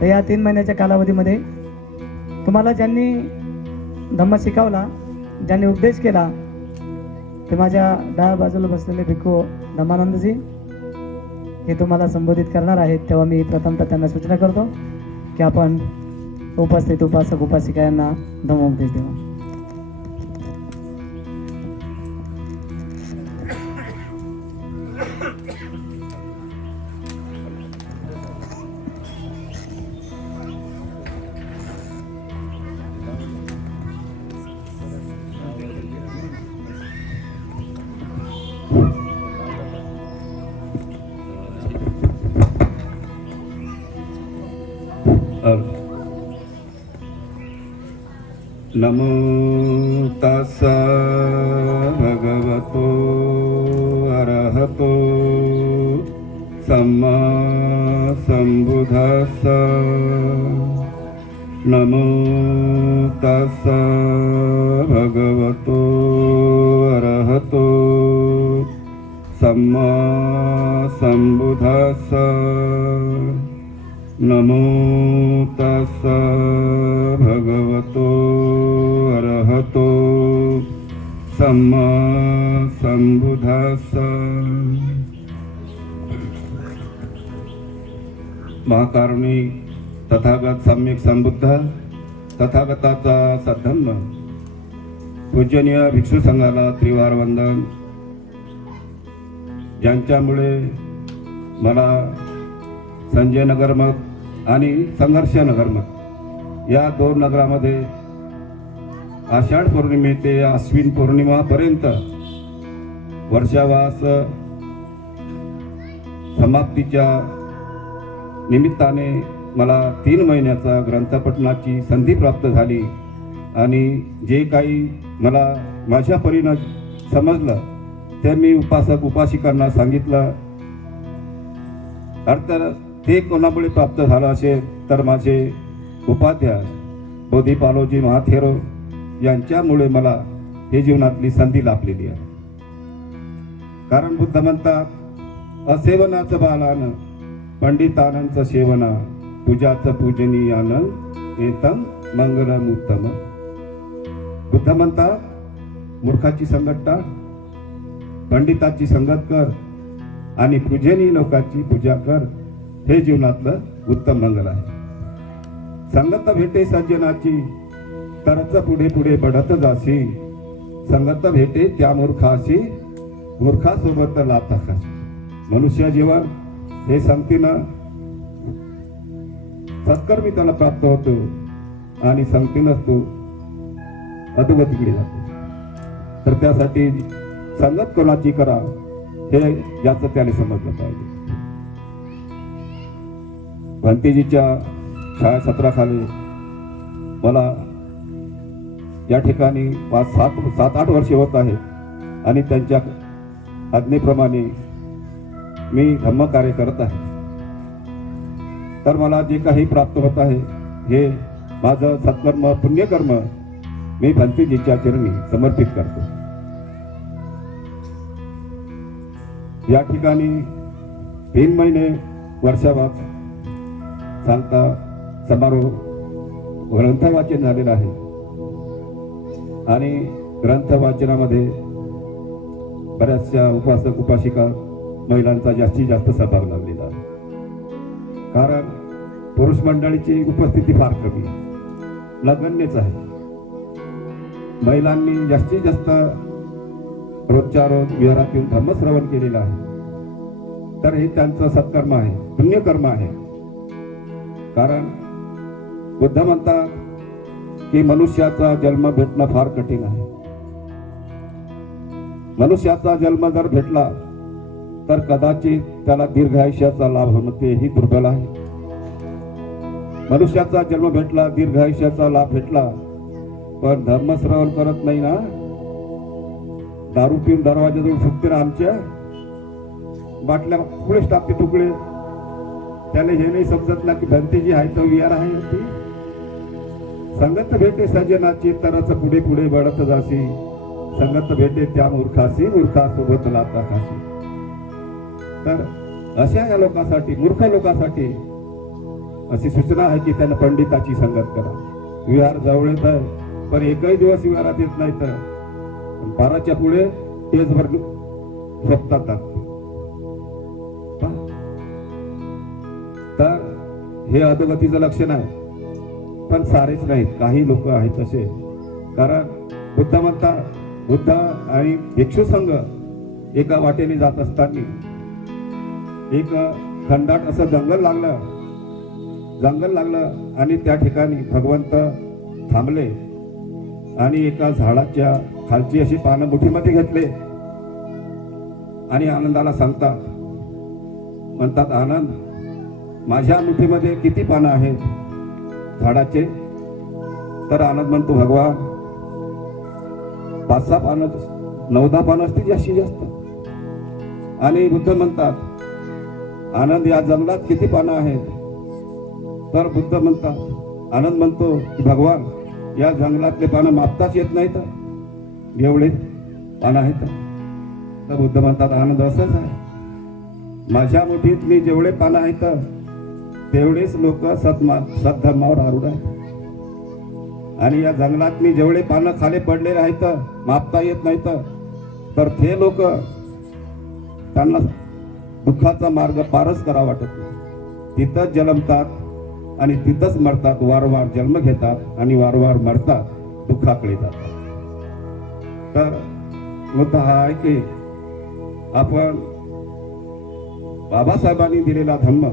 तर या 3 महिन्याच्या कालावधीमध्ये तुम्हाला ज्यांनी धम्म शिकवला, ज्यांनी उपदेश केला, ते माझ्या डाव्या बाजूला बसलेले भिक्खू धम्मानंदजी हे तुम्हाला संबोधित करणार आहेत. तेव्हा मी प्रथमतः त्यांना सूचना करतो की आपण उपस्थित उपासक उपासिका यांना धम्मोपदेश देवा. नमो तस्सा भगवतो अरहतो सम्मा सम्बुद्धस्सा. नमो तस्सा भगवतो अरहतो सम्मा सम्बुद्धस्सा. नमो तस्सा भगवतो अरहतो सम्मा सम्बुद्धस्सा. महाकारुणिक तथागत सम्यक संबुद्ध तथागताचा सद्धम्म पूजनीय भिक्षू संघाला त्रिवार वंदन. ज्यांच्यामुळे मला संजय नगर मठ आणि संघर्ष नगर मठ या 2 नगरामध्ये आषाढ पौर्णिमे ते आश्विन पौर्णिमापर्यंत वर्षावास समाप्तीच्या निमित्ताने मला 3 महिन्याचा ग्रंथपठणाची संधी प्राप्त झाली. आणि जे काही मला माझ्या परीनं समजलं ते मी उपासक उपासिकांना सांगितलं. तर ते कोणामुळे प्राप्त झालं असेल तर माझे उपाध्याय बोधिपालोजी महाथेरो यांच्यामुळे मला हे जीवनातली संधी लाभलेली आहे. कारण बुद्ध म्हणतात असेवनाचं बालानं पंडितानंचं सेवना पूजाचं पूजनीयानं एतम मंगलम उत्तम. बुद्ध म्हणतात मूर्खाची संगत टाळ, पंडिताची संगत कर आणि पूजनीय लोकांची पूजा कर, हे जीवनातलं उत्तम मंगल आहे. संगत भेटे सज्जनाची तरच पुढे पुढे बढत जाशी, संगत भेटे त्या मूर्खाशी मूर्खासोबत लाथा खाशी. मनुष्य जीवन हे संगतीनं सत्कर्मी त्याला प्राप्त होतो आणि संगतीनंच तो अधोगतीकडे जातो. तर त्यासाठी संगत कोणाची करा हे याचं त्याने समजलं पाहिजे. भंतेजीच्या शाळा सत्राखाली मला या ठिकाणी 7-8 वर्षे होत आहे आणि त्यांच्या आज्ञेप्रमाणे मी धम्मकार्य करत आहे. तर मला जे काही प्राप्त होत आहे हे माझं सत्कर्म पुण्यकर्म मी भंतेजीच्या चरणी समर्पित करतो. या ठिकाणी 3 महिने वर्षावास सांगता समारोह ग्रंथ वाचन झालेला आहे आणि ग्रंथ वाचनामध्ये बऱ्याचशा उपासक उपासिका महिलांचा जास्तीत जास्त सहभाग लागलेला आहे. कारण पुरुष मंडळीची उपस्थिती फार कमी आहे, नगण्यच आहे. महिलांनी जास्तीत जास्त रोजच्या रोज विहारात येऊन धर्मश्रवण केलेलं आहे. तर हे त्यांचं सत्कर्म आहे, पुण्यकर्म आहे. कारण बुद्ध म्हणतात की मनुष्याचा जन्म भेटणं फार कठीण आहे. मनुष्याचा जन्म जर भेटला तर कदाचित त्याला दीर्घायुष्याचा लाभ होणं तेही दुर्बल आहे. मनुष्याचा जन्म भेटला, दीर्घायुष्याचा लाभ भेटला, पण धर्मश्रवण करत नाही ना, दारू पिऊन दरवाजाजवळ फुकते ना, आमच्या बाटल्या पुढेच टाकते तुकडे. त्याला हे नाही समजत ना की भंतेजी आहे तर विहार आहे ती. संगत भेटे सज्जनाची तरच पुढे पुढे बढत जाशी, संगत भेटे त्या मूर्खाशी मूर्खासोबत लाथा खाशी. तर अशा या लोकांसाठी, मूर्ख लोकांसाठी अशी सूचना आहे की त्यांना पंडिताची संगत करा. विहार जवळच आहे, पण एकही दिवस विहारात येत नाही तर 12च्या पुढे तेचभर झोपतात लागते. तर हे अधोगतीचं लक्षण आहे. पण सारेच नाहीत, काही लोक आहेत तसे. कारण बुद्ध म्हणतात, बुद्ध आणि भिक्षू संघ एका वाटेने जात असताना एक खंडाट असं जंगल लागलं आणि त्या ठिकाणी भगवंत थांबले आणि एका झाडाच्या खालची अशी पानं मुठीमध्ये घेतले आणि आनंदाला सांगतात, म्हणतात, आनंद, माझ्या मुठीमध्ये किती पानं आहेत झाडाचे? तर आनंद म्हणतो, भगवान 5-6 पानं, 9-10 पानं असतील जास्तीत जास्त. आणि बुद्ध म्हणतात, आनंद, या जंगलात किती पानं आहेत? तर बुद्ध म्हणतात, आनंद म्हणतो की भगवान, या जंगलातले पानं मापताच येत नाहीत, एवढे पानं आहेत. तर बुद्ध म्हणतात, आनंद, असंच आहे, माझ्या मुठीत मी जेवढे पानं आहेत तेवढेच लोक सद्धर्मावर आरूढ आहेत. आणि या जंगलात मी जेवढे पानं खाली पडलेले आहेत, मापता येत नाहीत, तर ते लोक, त्यांना दुःखाचा मार्ग पारच करा वाटत नाही. तिथंच जन्मतात आणि तिथंच मरतात, वारंवार जन्म घेतात आणि वारंवार मरतात, दुःखाकडे जातात. तर मुद्दा हा आहे की आपण बाबासाहेबांनी दिलेला धम्म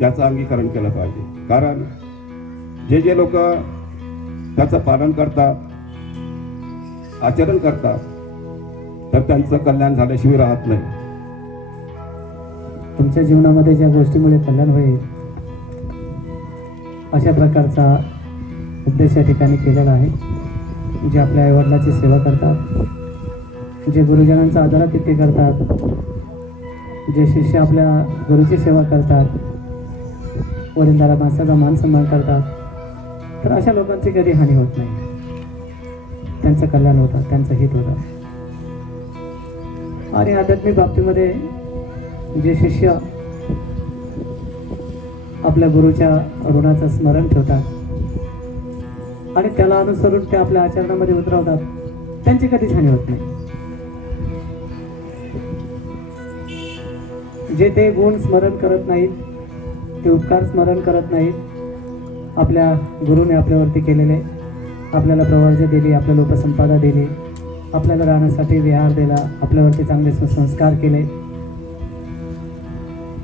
याचं अंगीकरण केलं पाहिजे. कारण जे लोक त्याचं पालन करतात, आचरण करतात, तर त्यांचं कल्याण झाल्याशिवाय राहत नाही. तुमच्या जीवनामध्ये ज्या गोष्टीमुळे कल्याण होईल अशा प्रकारचा उद्देश या ठिकाणी केलेला आहे. जे आपल्या आईवडिलाची सेवा करतात, जे गुरुजनांचा आदरातिथ्य करतात, जे शिष्य आपल्या गुरुची सेवा करतात, वडीलधाऱ्या माणसाचा मान सन्मान करतात, तर अशा लोकांची कधी हानी होत नाही. त्यांचं कल्याण होतं, त्यांचं हित होतं. आणि आध्यात्मिक बाबतीमध्ये जे शिष्य आपल्या गुरुच्या ऋणाचं स्मरण ठेवतात आणि त्याला अनुसरून ते आपल्या आचरणामध्ये उतरवतात, त्यांची कधीच हानी होत नाही. जे ते गुण स्मरण करत नाहीत, ते उपकार स्मरण करत नाहीत, आपल्या गुरुने आपल्यावरती केलेले, आपल्याला प्रवर्ज दिली, आपल्याला उपसंपादा दिली, आपल्याला राहण्यासाठी विहार दिला, आपल्यावरती चांगले संस्कार केले,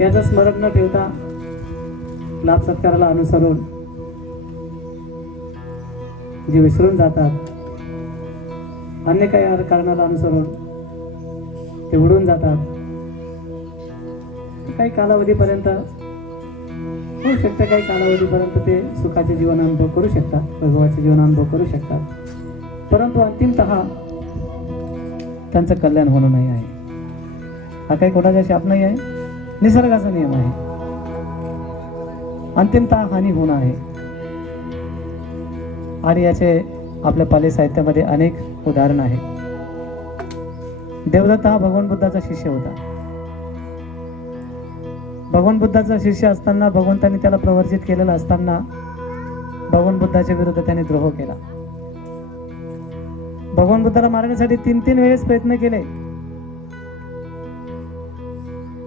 याचं स्मरण न ठेवता लाभ सत्काराला अनुसरून जे विसरून जातात, अन्य काही कारणाला अनुसरून ते उडून जातात, काही कालावधीपर्यंत होऊ शकतं, काही कालावधीपर्यंत ते सुखाचे जीवन अनुभव करू शकतात, वैभवाचे जीवन अनुभव करू शकतात, परंतु अंतिमतः त्यांचं कल्याण होणं नाही आहे. हा काही कोणाचा शाप नाही आहे, निसर्गाचा नियम आहे. अंतिमतः हानी होणं आहे. आणि याचे आपल्या पाली साहित्यामध्ये अनेक उदाहरण आहे. देवदत्त हा भगवान बुद्धाचा शिष्य होता. भगवान बुद्धाचा शिष्य असताना, भगवंतांनी त्याला प्रवर्जित केलेला असताना, भगवान बुद्धाच्या विरुद्ध त्याने द्रोह केला. भगवान बुद्धाला मारण्यासाठी 3 वेळेस प्रयत्न केले.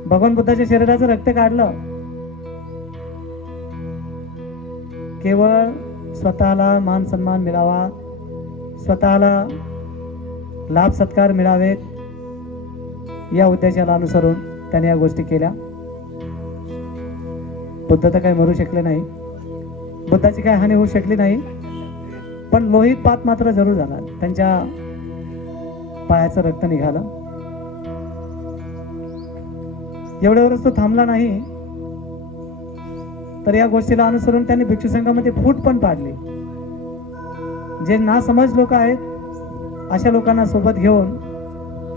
भगवान बुद्धाच्या शरीराचं रक्त काढलं, केवळ स्वतःला मान सन्मान मिळावा, स्वतःला लाभ सत्कार मिळावेत, या उद्देशाला अनुसरून त्याने या गोष्टी केल्या. बुद्ध तर काही मरू शकले नाही, बुद्धाची काही हानी होऊ शकली नाही, पण लोहित पात मात्र जरूर झाला. त्यांच्या पायाचं रक्त निघालं. एवढ्यावरच तो थांबला नाही, तर या गोष्टीला अनुसरून त्यांनी भिक्षू संघामध्ये फूट पण पाडली. जे नासमज लोक आहेत, अशा लोकांना सोबत घेऊन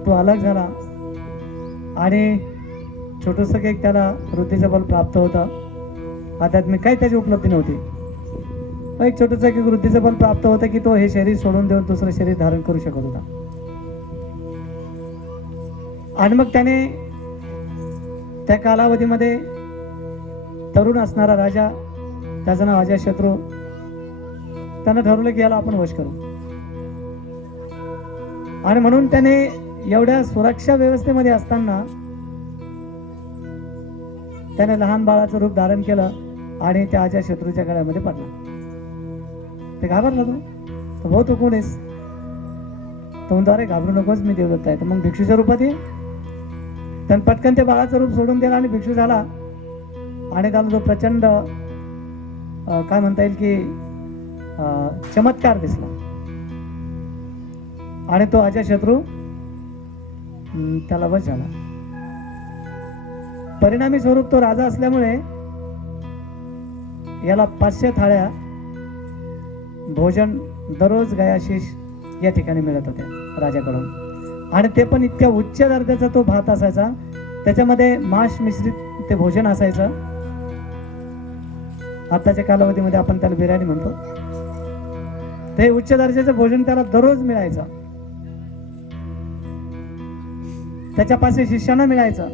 तो अलग झाला. आणि छोटंसं एक त्याला वृद्धीचं बल प्राप्त होतं. आध्यात्मिक काही त्याची उपलब्धी नव्हती, एक छोटंसं एक वृद्धीचं बल प्राप्त होतं की तो हे शरीर सोडून देऊन दुसरं शरीर धारण करू शकत होता. आणि मग त्याने त्या कालावधीमध्ये तरुण असणारा राजा, त्याचं नाव अजातशत्रू, त्यानं ठरवलं की याला आपण वश करू. आणि म्हणून त्याने एवढ्या सुरक्षा व्यवस्थेमध्ये असताना त्याने लहान बाळाचं रूप धारण केलं आणि त्या अजातशत्रूच्या गळ्यामध्ये पडला. ते घाबरला. तो भाऊ, तू कोण आहेस? तो म्हणतो, अरे घाबरू नकोस, मी देवदत्त आहे. तर मग भिक्षूच्या रूपात ये. त्यानं पटकन ते बाळाचं रूप सोडून दिलं आणि भिक्षू झाला. आणि त्याला जो प्रचंड काय म्हणता येईल की चमत्कार दिसला. आणि तो अजातशत्रू त्याला वश झाला. परिणामी स्वरूप तो राजा असल्यामुळे याला 500 थाळ्या भोजन दररोज गयाशीष या ठिकाणी मिळत होत्या राजाकडून. आणि ते पण इतक्या उच्च दर्जाचा तो भात असायचा, त्याच्यामध्ये मांस मिश्रित ते भोजन असायचं. आताच्या कालावधीमध्ये आपण त्याला बिर्याणी म्हणतो. ते उच्च दर्जाचं भोजन त्याला दररोज मिळायचं. त्याच्यापाशी शिष्यांना मिळायचं.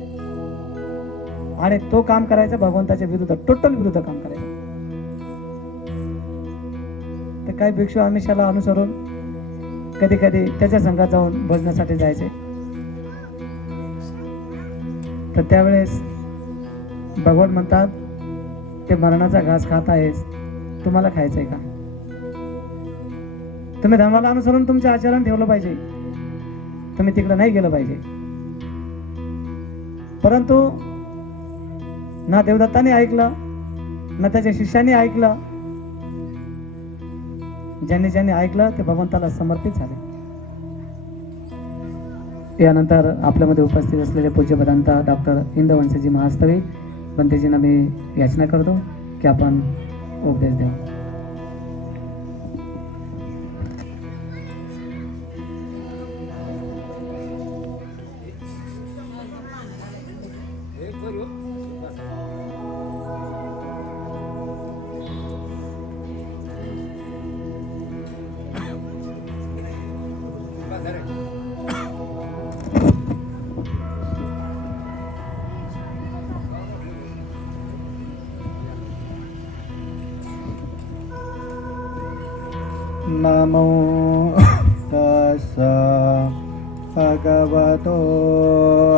आणि तो काम करायचा भगवंताच्या विरुद्ध, टोटल विरुद्ध काम करायचं. ते काही भिक्षू आमिषाला अनुसरून कधी कधी त्याच्या संघात जाऊन भोजनासाठी जायचे. तर त्यावेळेस भगवान म्हणतात, ते मरणाचा घास खात आहेस, तुम्हाला खायचंय का? तुम्ही धर्माला अनुसरून तुमचे आचरण ठेवलं पाहिजे, तुम्ही तिकडे नाही गेलं पाहिजे. परंतु ना देवदत्ताने ऐकलं, ना त्याच्या शिष्याने ऐकलं. ज्यांनी ऐकलं ते भगवंताला समर्पित झाले. यानंतर आपल्यामध्ये उपस्थित असलेले पूज्य भदंता डॉक्टर इंदवंशजी महास्तवी बंतेजींना मी याचना करतो की आपण उपदेश द्या. नमो तस् भगवतो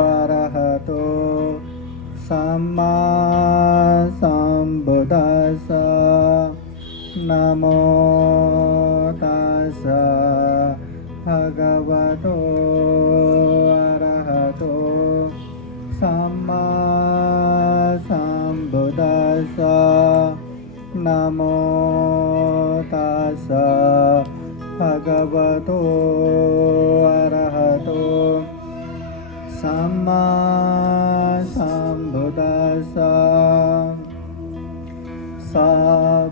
अरहतो सम्मा सम्बुद्धास्स नमो तस्स भगवतो अरहतो सम्मा सम्बुद्धास्स नमो तस्स भगवतो अरहतो सम्मा सम्बुद्धास्स सर्वपापसकरणं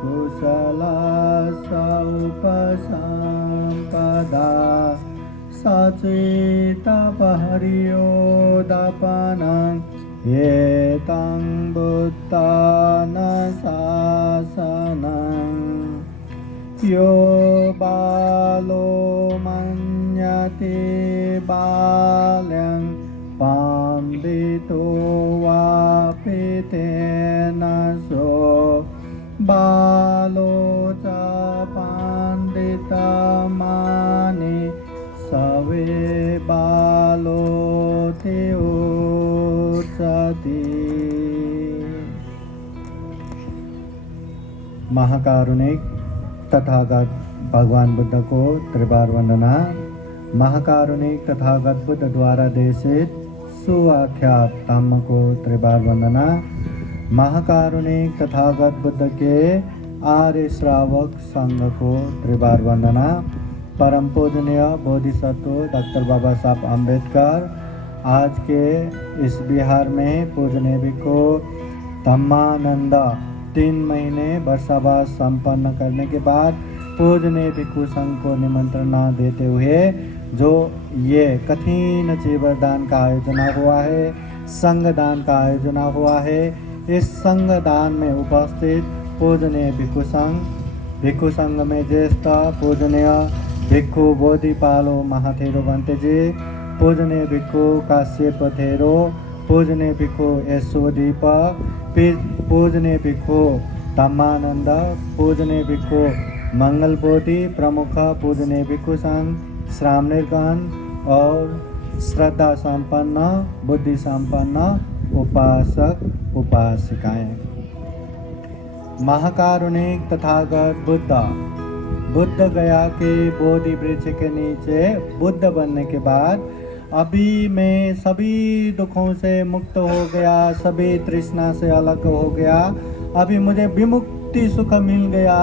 कुशलस्य उपसम्पदा सचितपहर्योदापनं एतं बुद्धानुशासनं यो बालो मन्यते बाल्यं पाण्डितो वापि तेन सो बालो च पाण्डितमानि सवे बालो ते उच्यते। महाकारुणिक तथागत भगवान बुद्ध को त्रिबार वंदना। महाकारुणिक तथागत बुद्ध द्वारा देशित सुआख्यात धम्म को त्रिबार वंदना। महाकारुणिक तथागत बुद्ध के आर्य श्रावक संघ को त्रिबार वंदना। परम पूजनीय बोधिसत्व डॉक्टर बाबा साहब अम्बेडकर आज के इस बिहार में पूजनीय भिक्खु धम्मानंद 3 महीने वर्षावास संपन्न करने के बाद पूजनीय भिक्खु संघ को निमंत्रण देते हुए जो ये कठिन चीवरदान का आयोजन हुआ है, संघ दान का आयोजन हुआ है, इस संघ दान में उपस्थित पूजनीय भिक्खु संघ में ज्येष्ठ पूजनीय भिक्खु बोधिपालो महाथेरो बंते जी, पूजनीय भिक्खु काश्यप थेरो, पूजनीय भिक्खु यशोदीप, पूजनीय भिक्खु धम्मानंद, पूजनीय भिक्खु मंगल बोधि, प्रमुख पूजनीय भिक्खु संघ श्रामनिर्गण और श्रद्धा संपन्न बुद्धि संपन्न उपासक उपासिकाएं। महाकारुणिक तथागत बुद्ध गया के बोधि वृक्ष के नीचे बुद्ध बनने के बाद अभी मैं सभी दुखों से मुक्त हो गया, सभी तृष्णा से अलग हो गया, अभी मुझे विमुक्ति सुख मिल गया,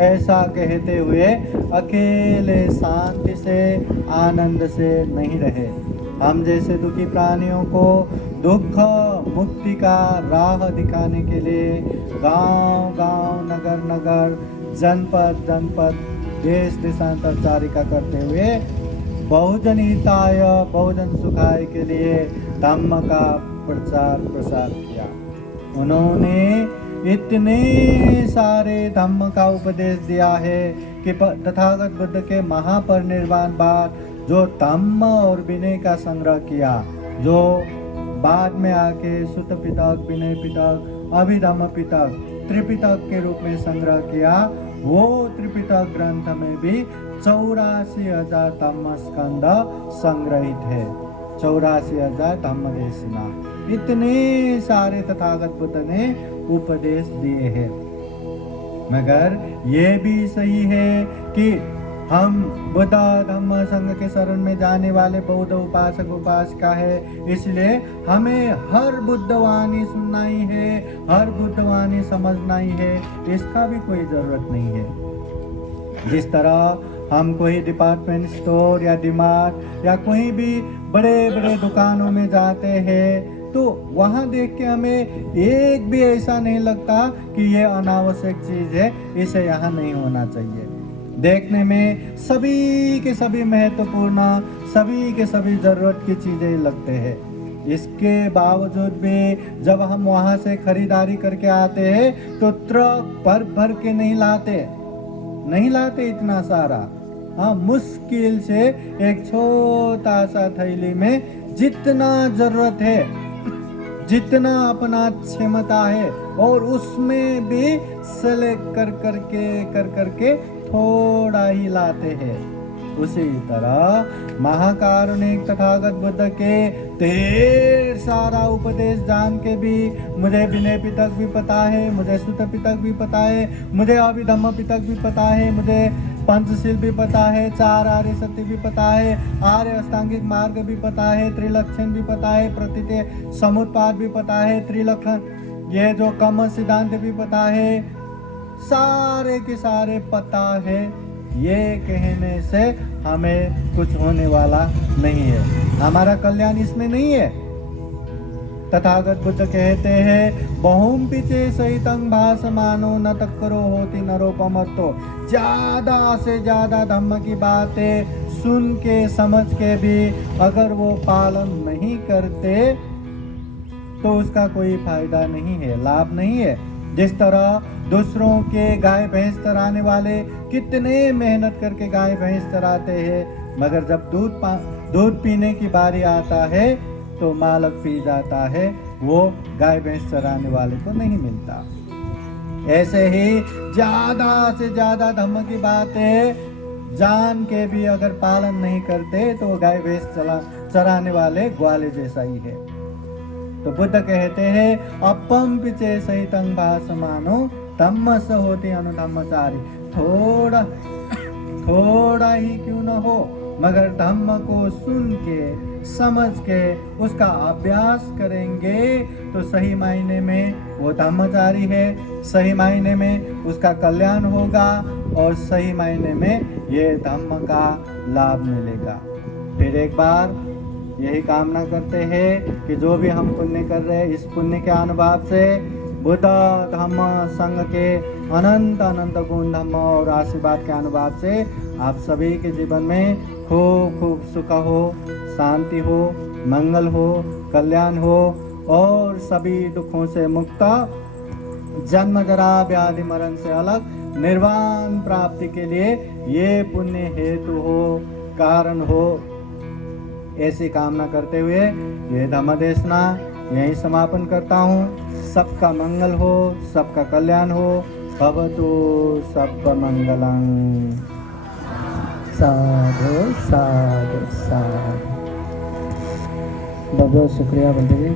ऐसा कहते हुए अकेले शांति से आनंद से नहीं रहे। हम जैसे दुखी प्राणियों को दुख मुक्ति का राह दिखाने के लिए गांव-गांव, नगर-नगर, जनपद देश देशांतर चारिका करते हुए बहुजन हिताय बहुजन सुखाय के लिए धम्म का प्रचार प्रसार किया। उन्होंने इतने सारे धम्म का उपदेश दिया है कि तथागत बुद्ध के महापरिनिर्वाण बाद जो धम्म और विनय का संग्रह किया, जो बाद में आके सुत पिटक, विनय पिटक, अभिधम्म पिटक, त्रिपिटक के रूप में संग्रह किया, वो त्रिपिटक ग्रंथ में भी 84,000 धम्म स्कंद संग्रहित है। 84,000 धम्म देशिना, इतने सारे तथागत बुद्ध ने उपदेश दिए हैं। मगर ये भी सही है कि हम बुद्ध धम्म संघ के शरण में जाने वाले बौद्ध उपासक उपासिका है, इसलिए हमें हर बुद्धवाणी सुनना ही है, हर बुद्धवाणी समझना ही है, इसका भी कोई जरूरत नहीं है। जिस तरह हम कोई डिपार्टमेंट स्टोर या डीमार्ट या कोई भी बड़े बड़े दुकानों में जाते हैं तो वहाँ देख के हमें एक भी ऐसा नहीं लगता कि ये अनावश्यक चीज़ है, इसे यहाँ नहीं होना चाहिए। देखने में सभी के सभी महत्वपूर्ण, सभी के सभी ज़रूरत की चीज़ें लगते हैं। इसके बावजूद भी जब हम वहाँ से खरीदारी करके आते हैं तो ट्रक भर भर के नहीं लाते इतना सारा। हाँ, मुश्किल से एक छोटा सा थैली में जितना जरूरत है, जितना अपना क्षमता है और उसमें भी सेलेक्ट कर करके थोड़ा ही लाते हैं। उसी तरह महाकारुणिक तथागत बुद्ध के ढेर सारा उपदेश जान के भी मुझे विनय पिटक भी पता है, मुझे सुत पिटक भी पता है, मुझे अभिधम्म पिटक भी पता है, मुझे पंचशील भी पता है, 4 आर्य सत्य भी पता है, आर्य अष्टांगिक मार्ग भी पता है, त्रिलक्षण भी पता है, प्रतिते समुत्पाद भी पता है, त्रिलक्षण ये जो कम सिद्धांत भी पता है, सारे के सारे पता है। ये कहने से हमें कुछ होने वाला नहीं है, हमारा कल्याण इसमें नहीं है। तथागत बुद्ध कहते हैं बहुम पिचे सहितं भासमानो न तक्करो होती नरोपमत्तो। ज्यादा से ज्यादा धम्म की बातें सुन के समझ के भी अगर वो पालन नहीं करते तो उसका कोई फायदा नहीं है, लाभ नहीं है। जिस तरह दूसरों के गाय भैंस चराने वाले कितने मेहनत करके गाय भैंस चराते हैं, मगर जब दूध पीने की बारी आता है तो मालक पी जाता है, वो गाय भैंस चराने वाले को नहीं मिलता। ऐसे ही ज्यादा से ज्यादा धम्म की बातें जान के भी अगर पालन नहीं करते तो गाय भैंस चराने वाले ग्वाले जैसा ही है। तो बुद्ध कहते हैं अपम पिचे सहितं भासमानो धम्मस होते अनुधम्मचारी। थोड़ा ही क्यों न हो, मगर धम्म को सुन के समझ के उसका अभ्यास करेंगे तो सही मायने में वो धम्मचारी है, सही मायने में उसका कल्याण होगा और सही मायने में ये धम्म का लाभ मिलेगा। फिर एक बार यही कामना करते हैं कि जो भी हम पुण्य कर रहे हैं, इस पुण्य के अनुभव से बुद्ध धम्म संघ के अनंत अनंत गुण धम्म और आशीर्वाद के अनुभव से आप सभी के जीवन में खूब खूब सुख हो, शांति हो, मंगल हो, कल्याण हो और सभी दुखों से मुक्त, जन्म जरा व्याधि मरण से अलग निर्वाण प्राप्ति के लिए ये पुण्य हेतु हो, कारण हो। ऐसी कामना करते हुए ये धम्म देशना यही समापन करता हूँ। सबका मंगल हो, सबका कल्याण हो। भवतु सर्वमंगलं। साधु साधु साधु। बहुत बहुत शुक्रिया बंदेजी.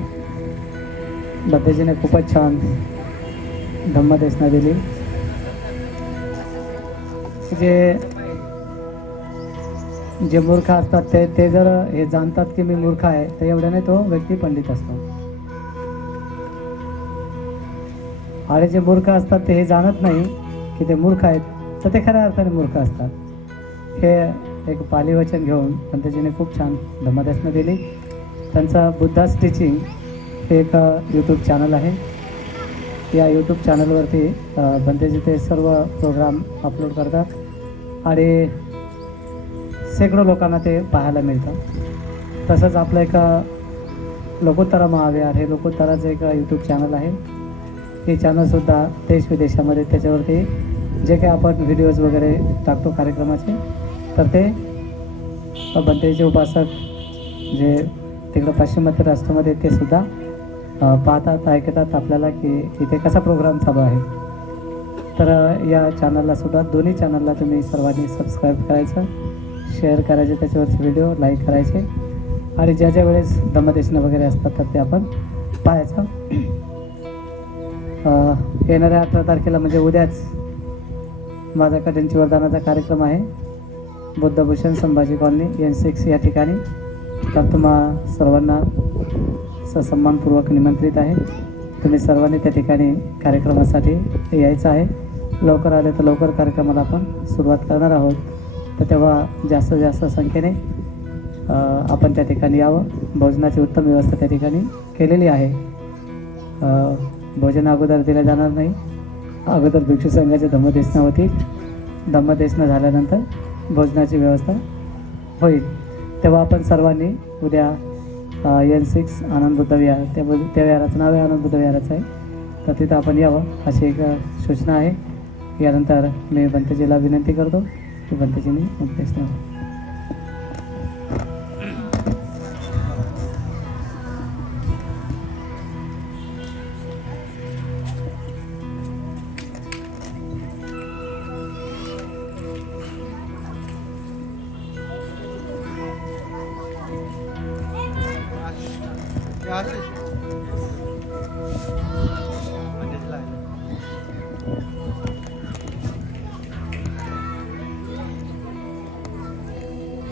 बंदेजीने खूपच छान धम्मदेशना दिली. जे मूर्ख असतात ते जर हे जाणतात की मी मूर्ख आहे तर एवढ्याने तो व्यक्ती पंडित असतो. आणि जे मूर्ख असतात ते हे जाणत नाही की ते मूर्ख आहेत तर ते खऱ्या अर्थाने मूर्ख असतात. हे एक पाली वचन घेऊन पंतजीने खूप छान धम्मदेशना दिली. त्यांचा बुद्धास टीचिंग हे एक यूट्यूब चॅनल आहे. या यूट्यूब चॅनलवरती पंतजी ते सर्व प्रोग्राम अपलोड करतात आणि शेकडो लोकांना ते पाहायला मिळतं. तसंच आपलं एक लोकोत्तरा महाविहार हे लोकोत्तराचं एक यूट्यूब चॅनल आहे. हे चॅनलसुद्धा देश विदेशामध्ये त्याच्यावरती जे काही आपण व्हिडिओज वगैरे टाकतो कार्यक्रमाचे तर ते बंतेचे उपासक जे तिकडं पाश्चिमात्य राष्ट्रामध्ये ते सुद्धा पाहतात ऐकतात आपल्याला की इथे कसा प्रोग्राम चालू आहे. तर या चॅनललासुद्धा दोन्ही चॅनलला तुम्ही सर्वांनी सबस्क्राईब करायचं, शेअर करायचे, त्याच्यावरचे व्हिडिओ लाईक करायचे आणि ज्या ज्या वेळेस धम्मदेशना वगैरे असतात तर ते आपण पाहायचं. येणाऱ्या 18 तारखेला म्हणजे उद्याच माझा कठीणची वरदानाचा कार्यक्रम आहे बुद्धभूषण संभाजी कॉलनी N6 या ठिकाणी. तर तुम्हा सर्वांना सन्मानपूर्वक निमंत्रित आहे. तुम्ही सर्वांनी त्या ठिकाणी कार्यक्रमासाठी यायचं आहे. लवकर आले तर लवकर कार्यक्रमाला आपण सुरुवात करणार आहोत. तर तेव्हा जास्तीत जास्त संख्येने आपण त्या ठिकाणी यावं. भोजनाची उत्तम व्यवस्था त्या ठिकाणी केलेली आहे. भोजन अगोदर दिलं जाणार नाही. अगोदर भिक्षू संघाचे धम्मदेशना होतील. धम्मदेशना झाल्यानंतर भोजनाची व्यवस्था होईल. तेव्हा आपण सर्वांनी उद्या N6 आनंद बुद्ध विहार त्या विहाराचं नाव आहे आनंद बुद्ध विहाराचं आहे. तर तिथं आपण यावं अशी एक सूचना आहे. यानंतर मी बंतेजीला विनंती करतो की बंतेजींनी उपदेश द्यावा.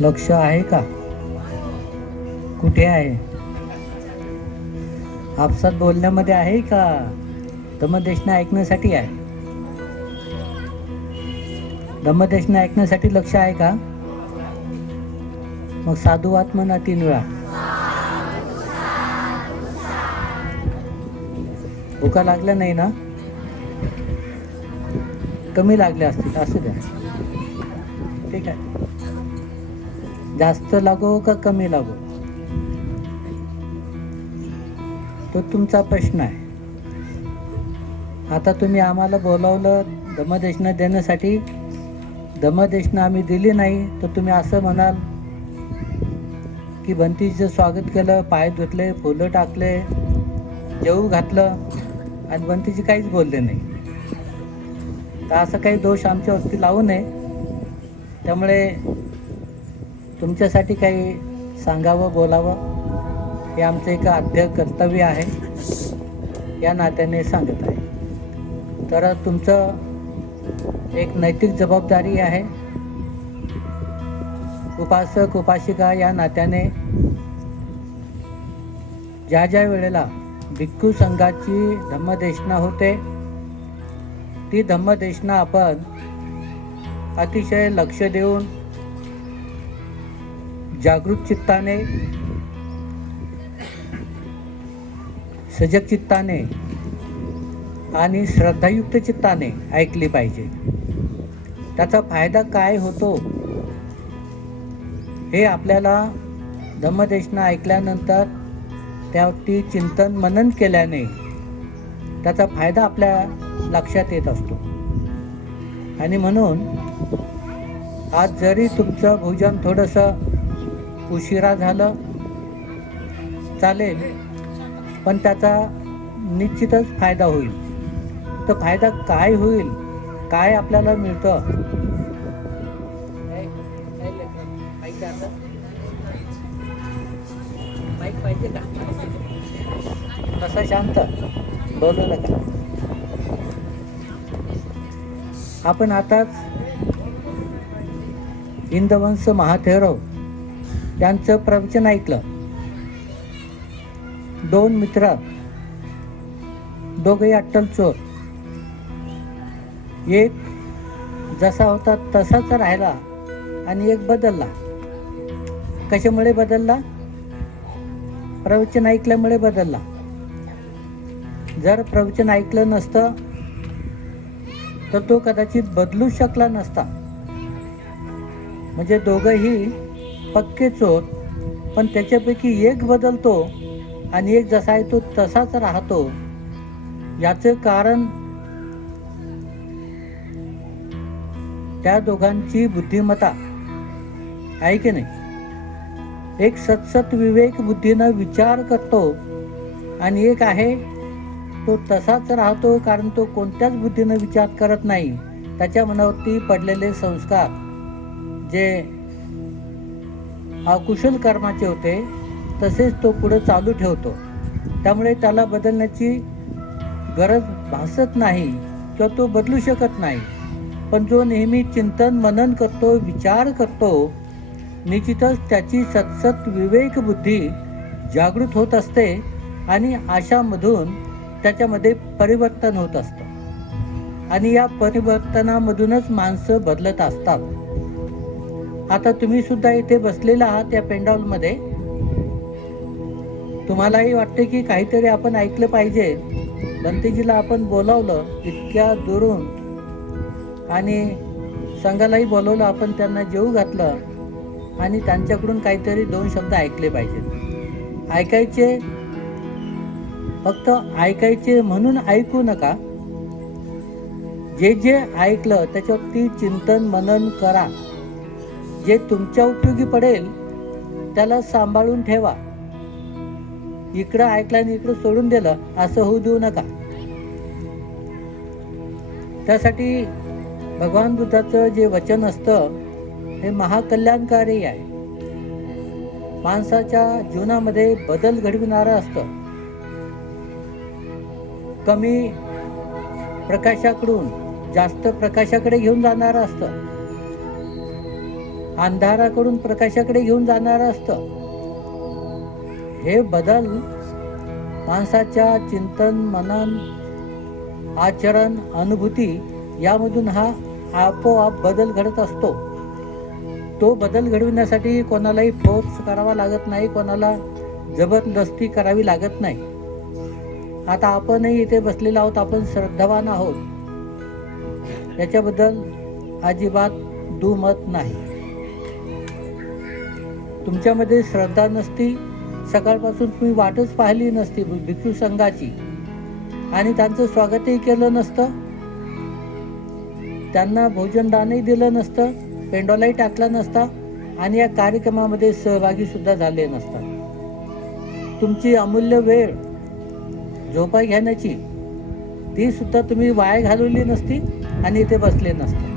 लक्ष आहे का? कुठे आहे? आपसात बोलण्यामध्ये आहे का? धम्मदेशना ऐकण्यासाठी आहे? धम्मदेशना ऐकण्यासाठी लक्ष आहे का? मग साधुवाद म्हणा 3 वेळा. भुका लागल्या नाही ना? कमी लागल्या असतील, असू द्या. ठीक आहे. जास्त लागो का कमी लागो तो तुमचा प्रश्न आहे. आता तुम्ही आम्हाला बोलावलं धम्मदेशना देण्यासाठी, धम्मदेशना आम्ही दिली नाही तर तुम्ही असं म्हणाल की बंतीचं स्वागत केलं, पाय धुतले, फुलं टाकले, जेवू घातलं आणि बंतीजी काहीच बोलले नाही. तर असं काही दोष आमच्यावरती लावू नये. त्यामुळे तुमच्यासाठी काही सांगावं, बोलावं हे आमचं एक आद्य कर्तव्य आहे, या नात्याने सांगत आहे. तर तुमचं एक नैतिक जबाबदारी आहे. उपासक उपासिका या नात्याने ज्या ज्या वेळेला भिक्खू संघाची धम्मदेशना होते ती धम्मदेशना आपण अतिशय लक्ष देऊन जागृत चित्ताने, सजग चित्ताने आणि श्रद्धायुक्त चित्ताने ऐकली पाहिजे. त्याचा फायदा काय होतो हे आपल्याला धम्मदेशना ऐकल्यानंतर त्यावरती चिंतन मनन केल्याने त्याचा फायदा आपल्या लक्षात येत असतो. आणि म्हणून आज जरी तुमचं भोजन थोडंसं उशिरा झालं चालेल, पण त्याचा निश्चितच फायदा होईल. तर फायदा काय होईल, काय आपल्याला मिळतं? माईक पाहिजे का? तसा शांत बोलू नका. आपण आताच इंदवंश महाथेरव यांचं प्रवचन ऐकलं. 2 मित्र, दोघेही अट्टल चोर. एक जसा होता तसाच राहिला आणि एक बदलला. कशामुळे बदलला? प्रवचन ऐकल्यामुळे बदलला. जर प्रवचन ऐकलं नसतं तर तो कदाचित बदलू शकला नसता. म्हणजे दोघंही पक्के चोर, पण त्याच्यापैकी एक बदलतो आणि एक जसा आहे तो तसाच राहतो. याचं कारण त्या दोघांची बुद्धिमत्ता आहे की नाही. एक सतसत विवेक बुद्धीनं विचार करतो आणि एक आहे तो तसाच राहतो, कारण तो कोणत्याच बुद्धीनं विचार करत नाही. त्याच्या मनावरती पडलेले संस्कार जे अकुशल कर्माचे होते तसेच तो पुढे चालू ठेवतो. त्यामुळे त्याला बदलण्याची गरज भासत नाही किंवा तो बदलू शकत नाही. पण जो नेहमी चिंतन मनन करतो, विचार करतो, निश्चितच त्याची सतसत विवेक बुद्धी जागृत होत असते आणि अशामधून त्याच्यामध्ये परिवर्तन होत असतं आणि या परिवर्तनामधूनच माणसं बदलत असतात. आता तुम्ही सुद्धा इथे बसलेला आहात या पेंडॉलमध्ये. तुम्हालाही वाटते की काहीतरी आपण ऐकलं पाहिजे. बंतेजीला आपण बोलावलं इतक्या दुरून आणि संघालाही बोलवलं, आपण त्यांना जेवू घातलं आणि त्यांच्याकडून काहीतरी 2 शब्द ऐकले पाहिजेत. ऐकायचे, फक्त ऐकायचे म्हणून ऐकू नका. जे जे ऐकलं त्याच्यावरती चिंतन मनन करा. जे तुमच्या उपयोगी पडेल त्याला सांभाळून ठेवा. इकडं ऐकलं आणि इकडं सोडून दिलं असं होऊ देऊ नका. त्यासाठी भगवान बुद्धाचं जे वचन असतं हे महाकल्याणकारी आहे. माणसाच्या जीवनामध्ये बदल घडविणारं असतं. कमी प्रकाशाकडून जास्त प्रकाशाकडे घेऊन जाणारं असतं. अंधाराकडून प्रकाशाकडे घेऊन जाणारं असतं. हे बदल माणसाच्या चिंतन, मनन, आचरण, अनुभूती यामधून हा आपोआप बदल घडत असतो. तो बदल घडविण्यासाठी कोणालाही फोर्स करावा लागत नाही, कोणाला जबरदस्ती करावी लागत नाही. आता आपणही इथे बसलेलो आहोत, आपण श्रद्धावान आहोत, याच्याबद्दल अजिबात दुमत नाही. तुमच्यामध्ये श्रद्धा नसती, सकाळपासून तुम्ही वाटच पाहिली नसती भिक्षू संघाची आणि त्यांचं स्वागतही केलं नसतं, त्यांना भोजनदानही दिलं नसतं, पेंडॉलाही टाकला नसता आणि या कार्यक्रमामध्ये सहभागी सुद्धा झाले नसतात. तुमची अमूल्य वेळ झोपा घेण्याची ती सुद्धा तुम्ही वाया घालवली नसती आणि इथे बसले नसते.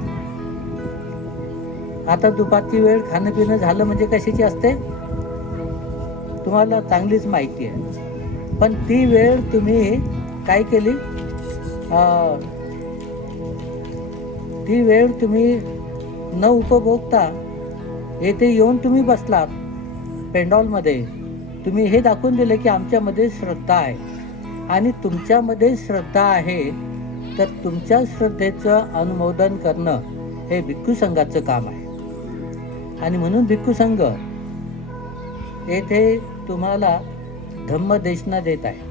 आता दुपारची वेळ खाणं पिणं झालं म्हणजे कशाची असते तुम्हाला चांगलीच माहिती आहे. पण ती वेळ तुम्ही काय केली, ती वेळ तुम्ही न उपभोगता येथे येऊन तुम्ही बसलात पेंडॉलमध्ये. तुम्ही हे दाखवून दिलं की आमच्यामध्ये श्रद्धा आहे आणि तुमच्यामध्ये श्रद्धा आहे, तर तुमच्या श्रद्धेचं अनुमोदन करणं हे भिक्खू संघाचं काम आहे. आणि म्हणून भिक्खू संघ येथे तुम्हाला धम्मदेशना देत आहे.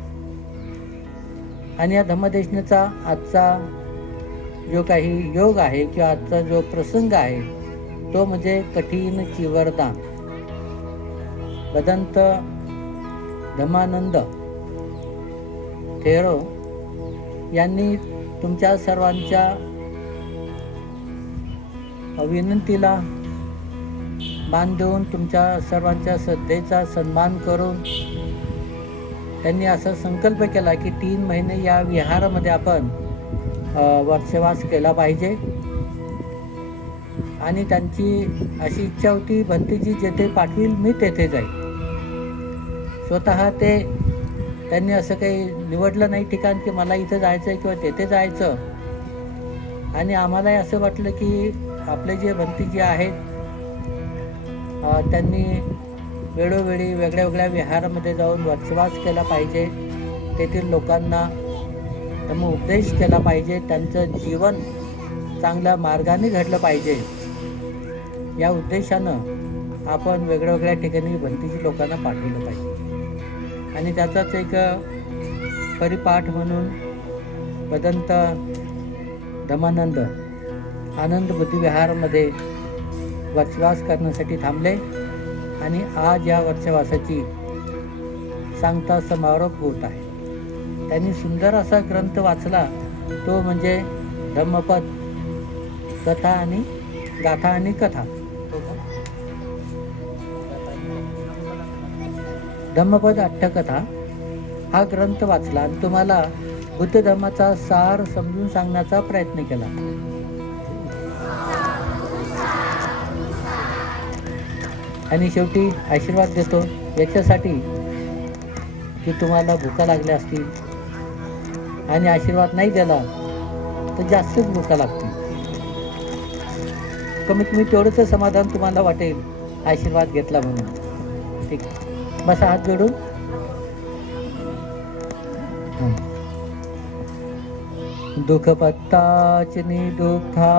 आणि या धम्मदेशनेचा आजचा जो काही योग आहे किंवा आजचा जो प्रसंग आहे तो म्हणजे कठीण चिवरदान. भदंत धम्मानंद थेरो यांनी तुमच्या सर्वांच्या विनंतीला मान देऊन, तुमच्या सर्वांच्या श्रद्धेचा सन्मान करून त्यांनी असा संकल्प केला की 3 महिने या विहारामध्ये आपण वर्षवास केला पाहिजे. आणि त्यांची अशी इच्छा होती, भंतीजी जेथे पाठवील मी तेथे जाईल. स्वतः त्यांनी असं काही निवडलं नाही ठिकाण की मला इथं जायचं आहे किंवा तेथे जायचं. आणि आम्हालाही असं वाटलं की आपले जे भंतीजी आहेत त्यांनी वेळोवेळी वेगळ्या वेगळ्या विहारामध्ये जाऊन वर्षवास केला पाहिजे, तेथील लोकांना उपदेश केला पाहिजे, त्यांचं जीवन चांगल्या मार्गाने घडलं पाहिजे. या उद्देशानं आपण वेगळ्या वेगळ्या ठिकाणी भंतीजी लोकांना पाठवलं पाहिजे. आणि त्याचाच एक परिपाठ म्हणून भदंत धम्मानंद आनंद बुद्धिविहारामध्ये वर्षवास करण्यासाठी थांबले. आणि आज या वर्षवासाची सांगता समारोप होत आहे. त्यांनी सुंदर असा ग्रंथ वाचला, तो म्हणजे धम्मपद कथा आणि गाथा आणि कथा. धम्मपद अट्टकथा हा ग्रंथ वाचला आणि तुम्हाला बुद्ध धर्माचा सार समजून सांगण्याचा प्रयत्न केला. आणि शेवटी आशीर्वाद देतो याच्यासाठी की तुम्हाला भुका लागल्या असतील आणि आशीर्वाद नाही दिला तर जास्तच भुका लागतील. कमीत कमी तेवढंच समाधान तुम्हाला वाटेल आशीर्वाद घेतला म्हणून. ठीक आहे, बसा हात जोडून. दुःख पत्ताचनी दुःखा,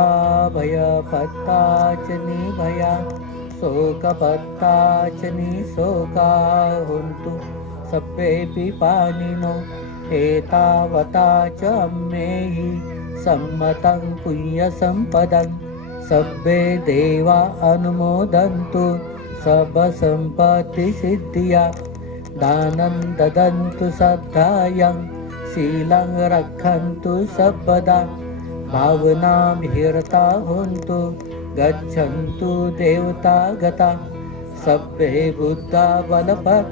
भय पत्ताचनी भया, शोक पत्ताचनी शोका हुंतु सभ्येऽपि पाणिनो एतावता च अम्मेहि सम्मतं पुण्यसम्पदं सभ्ये देवा अनुमोदन्तु सर्वसम्पत्तिसिद्धिया दानं ददन्तु श्रद्धायं शीलं रक्षन्तु सर्वदा भावनाभिरता हुन्तु गच्छन्तु देवता गता सभ्ये बुद्धा बलपत्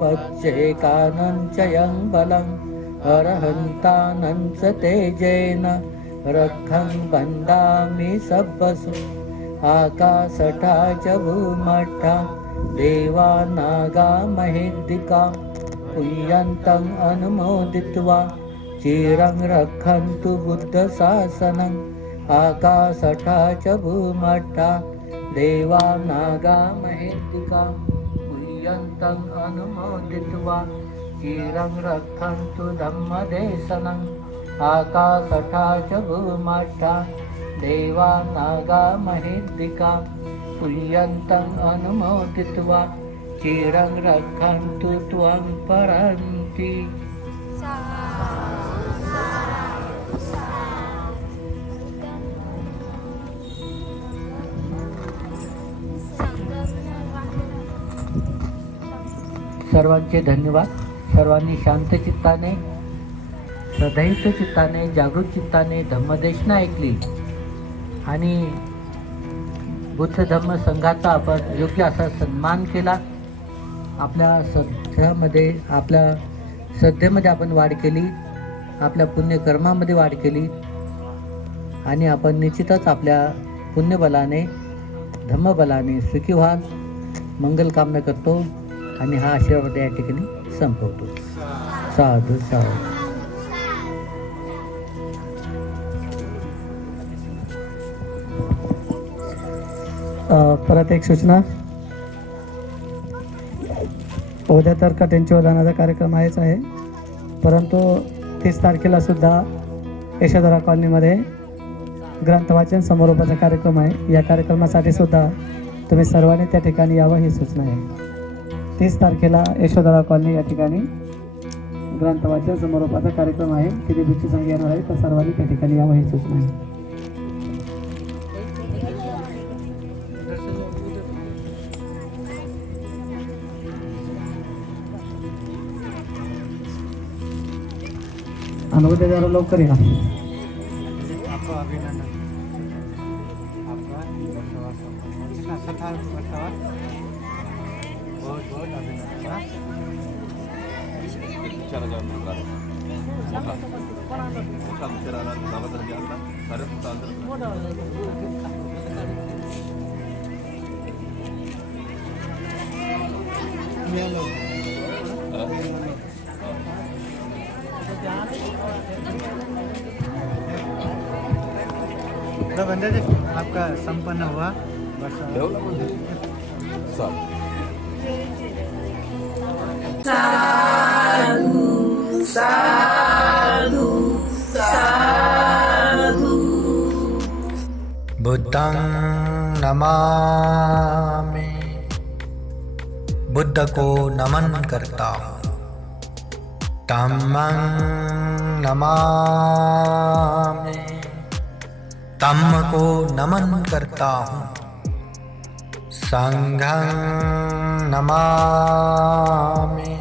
पच्चेकानञ्चयं बलं अर्हन्तानञ्च तेजेन रक्षं वन्दामि सब्बसु आकाशठा च भूमठा देवा नागा महेद्दिका पुय्यन्तं अनुमोदित्वा चिरं रक्षन्तु बुद्धशासनम् आकाशथा च भूमट्टा देवा नागा महेद्दिका पुय्यन्तं अनुमोदित्वा चिरं रक्षन्तु धम्मदेशनम् आकाशथा च भूमट्टा देवा नागा महेद्दिका पुय्यन्तं अनुमोदित्वा चिरं रक्षन्तु त्वं परन्ति। सर्वांचे धन्यवाद. सर्वांनी शांत चित्ताने, सदैव चित्ताने, जागृत चित्ताने धम्मदेशना ऐकली आणि बुद्ध धम्म संघाचा आपण योग्य असा सन्मान केला. आपल्या श्रद्धेमध्ये आपण वाढ केली, आपल्या पुण्यकर्मामध्ये वाढ केली आणि आपण निश्चितच आपल्या पुण्यबलाने, धम्मबलाने सुखी व्हाल मंगल कामना करतो आणि हा आशीर्वाद या ठिकाणी संपवतो. साधू साधू. परत एक सूचना, उद्या तर कटेंच्या दानाचा कार्यक्रम आहेच आहे, परंतु 30 तारखेला सुद्धा यशोधरा कॉलनीमध्ये ग्रंथवाचन समारोपाचा कार्यक्रम आहे. या कार्यक्रमासाठी सुद्धा तुम्ही सर्वांनी त्या ठिकाणी यावं ही सूचना आहे. 30 तारखेला यशोधरा कॉलनी या ठिकाणी ग्रंथवाचन समारोपाचा कार्यक्रम आहे. किती बिच्ची संख्या येणार आहे तर सर्वांनी त्या ठिकाणी यावं ही सूचना आहे. आणि उद्या जरा लवकर या. आपका अभिनंदन. आपका कितना 17 वर्षावर बहुत बहुत अभिनंदन. बंदे जी आपका संपन्न हुआ बुद्धं नमामि, बुद्ध को नमन करता हूँ. धम्मं नमामि, धम्म को नमन करता हूँ. संघं नमामि,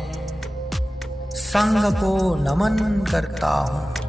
संघ को नमन करता हूँ.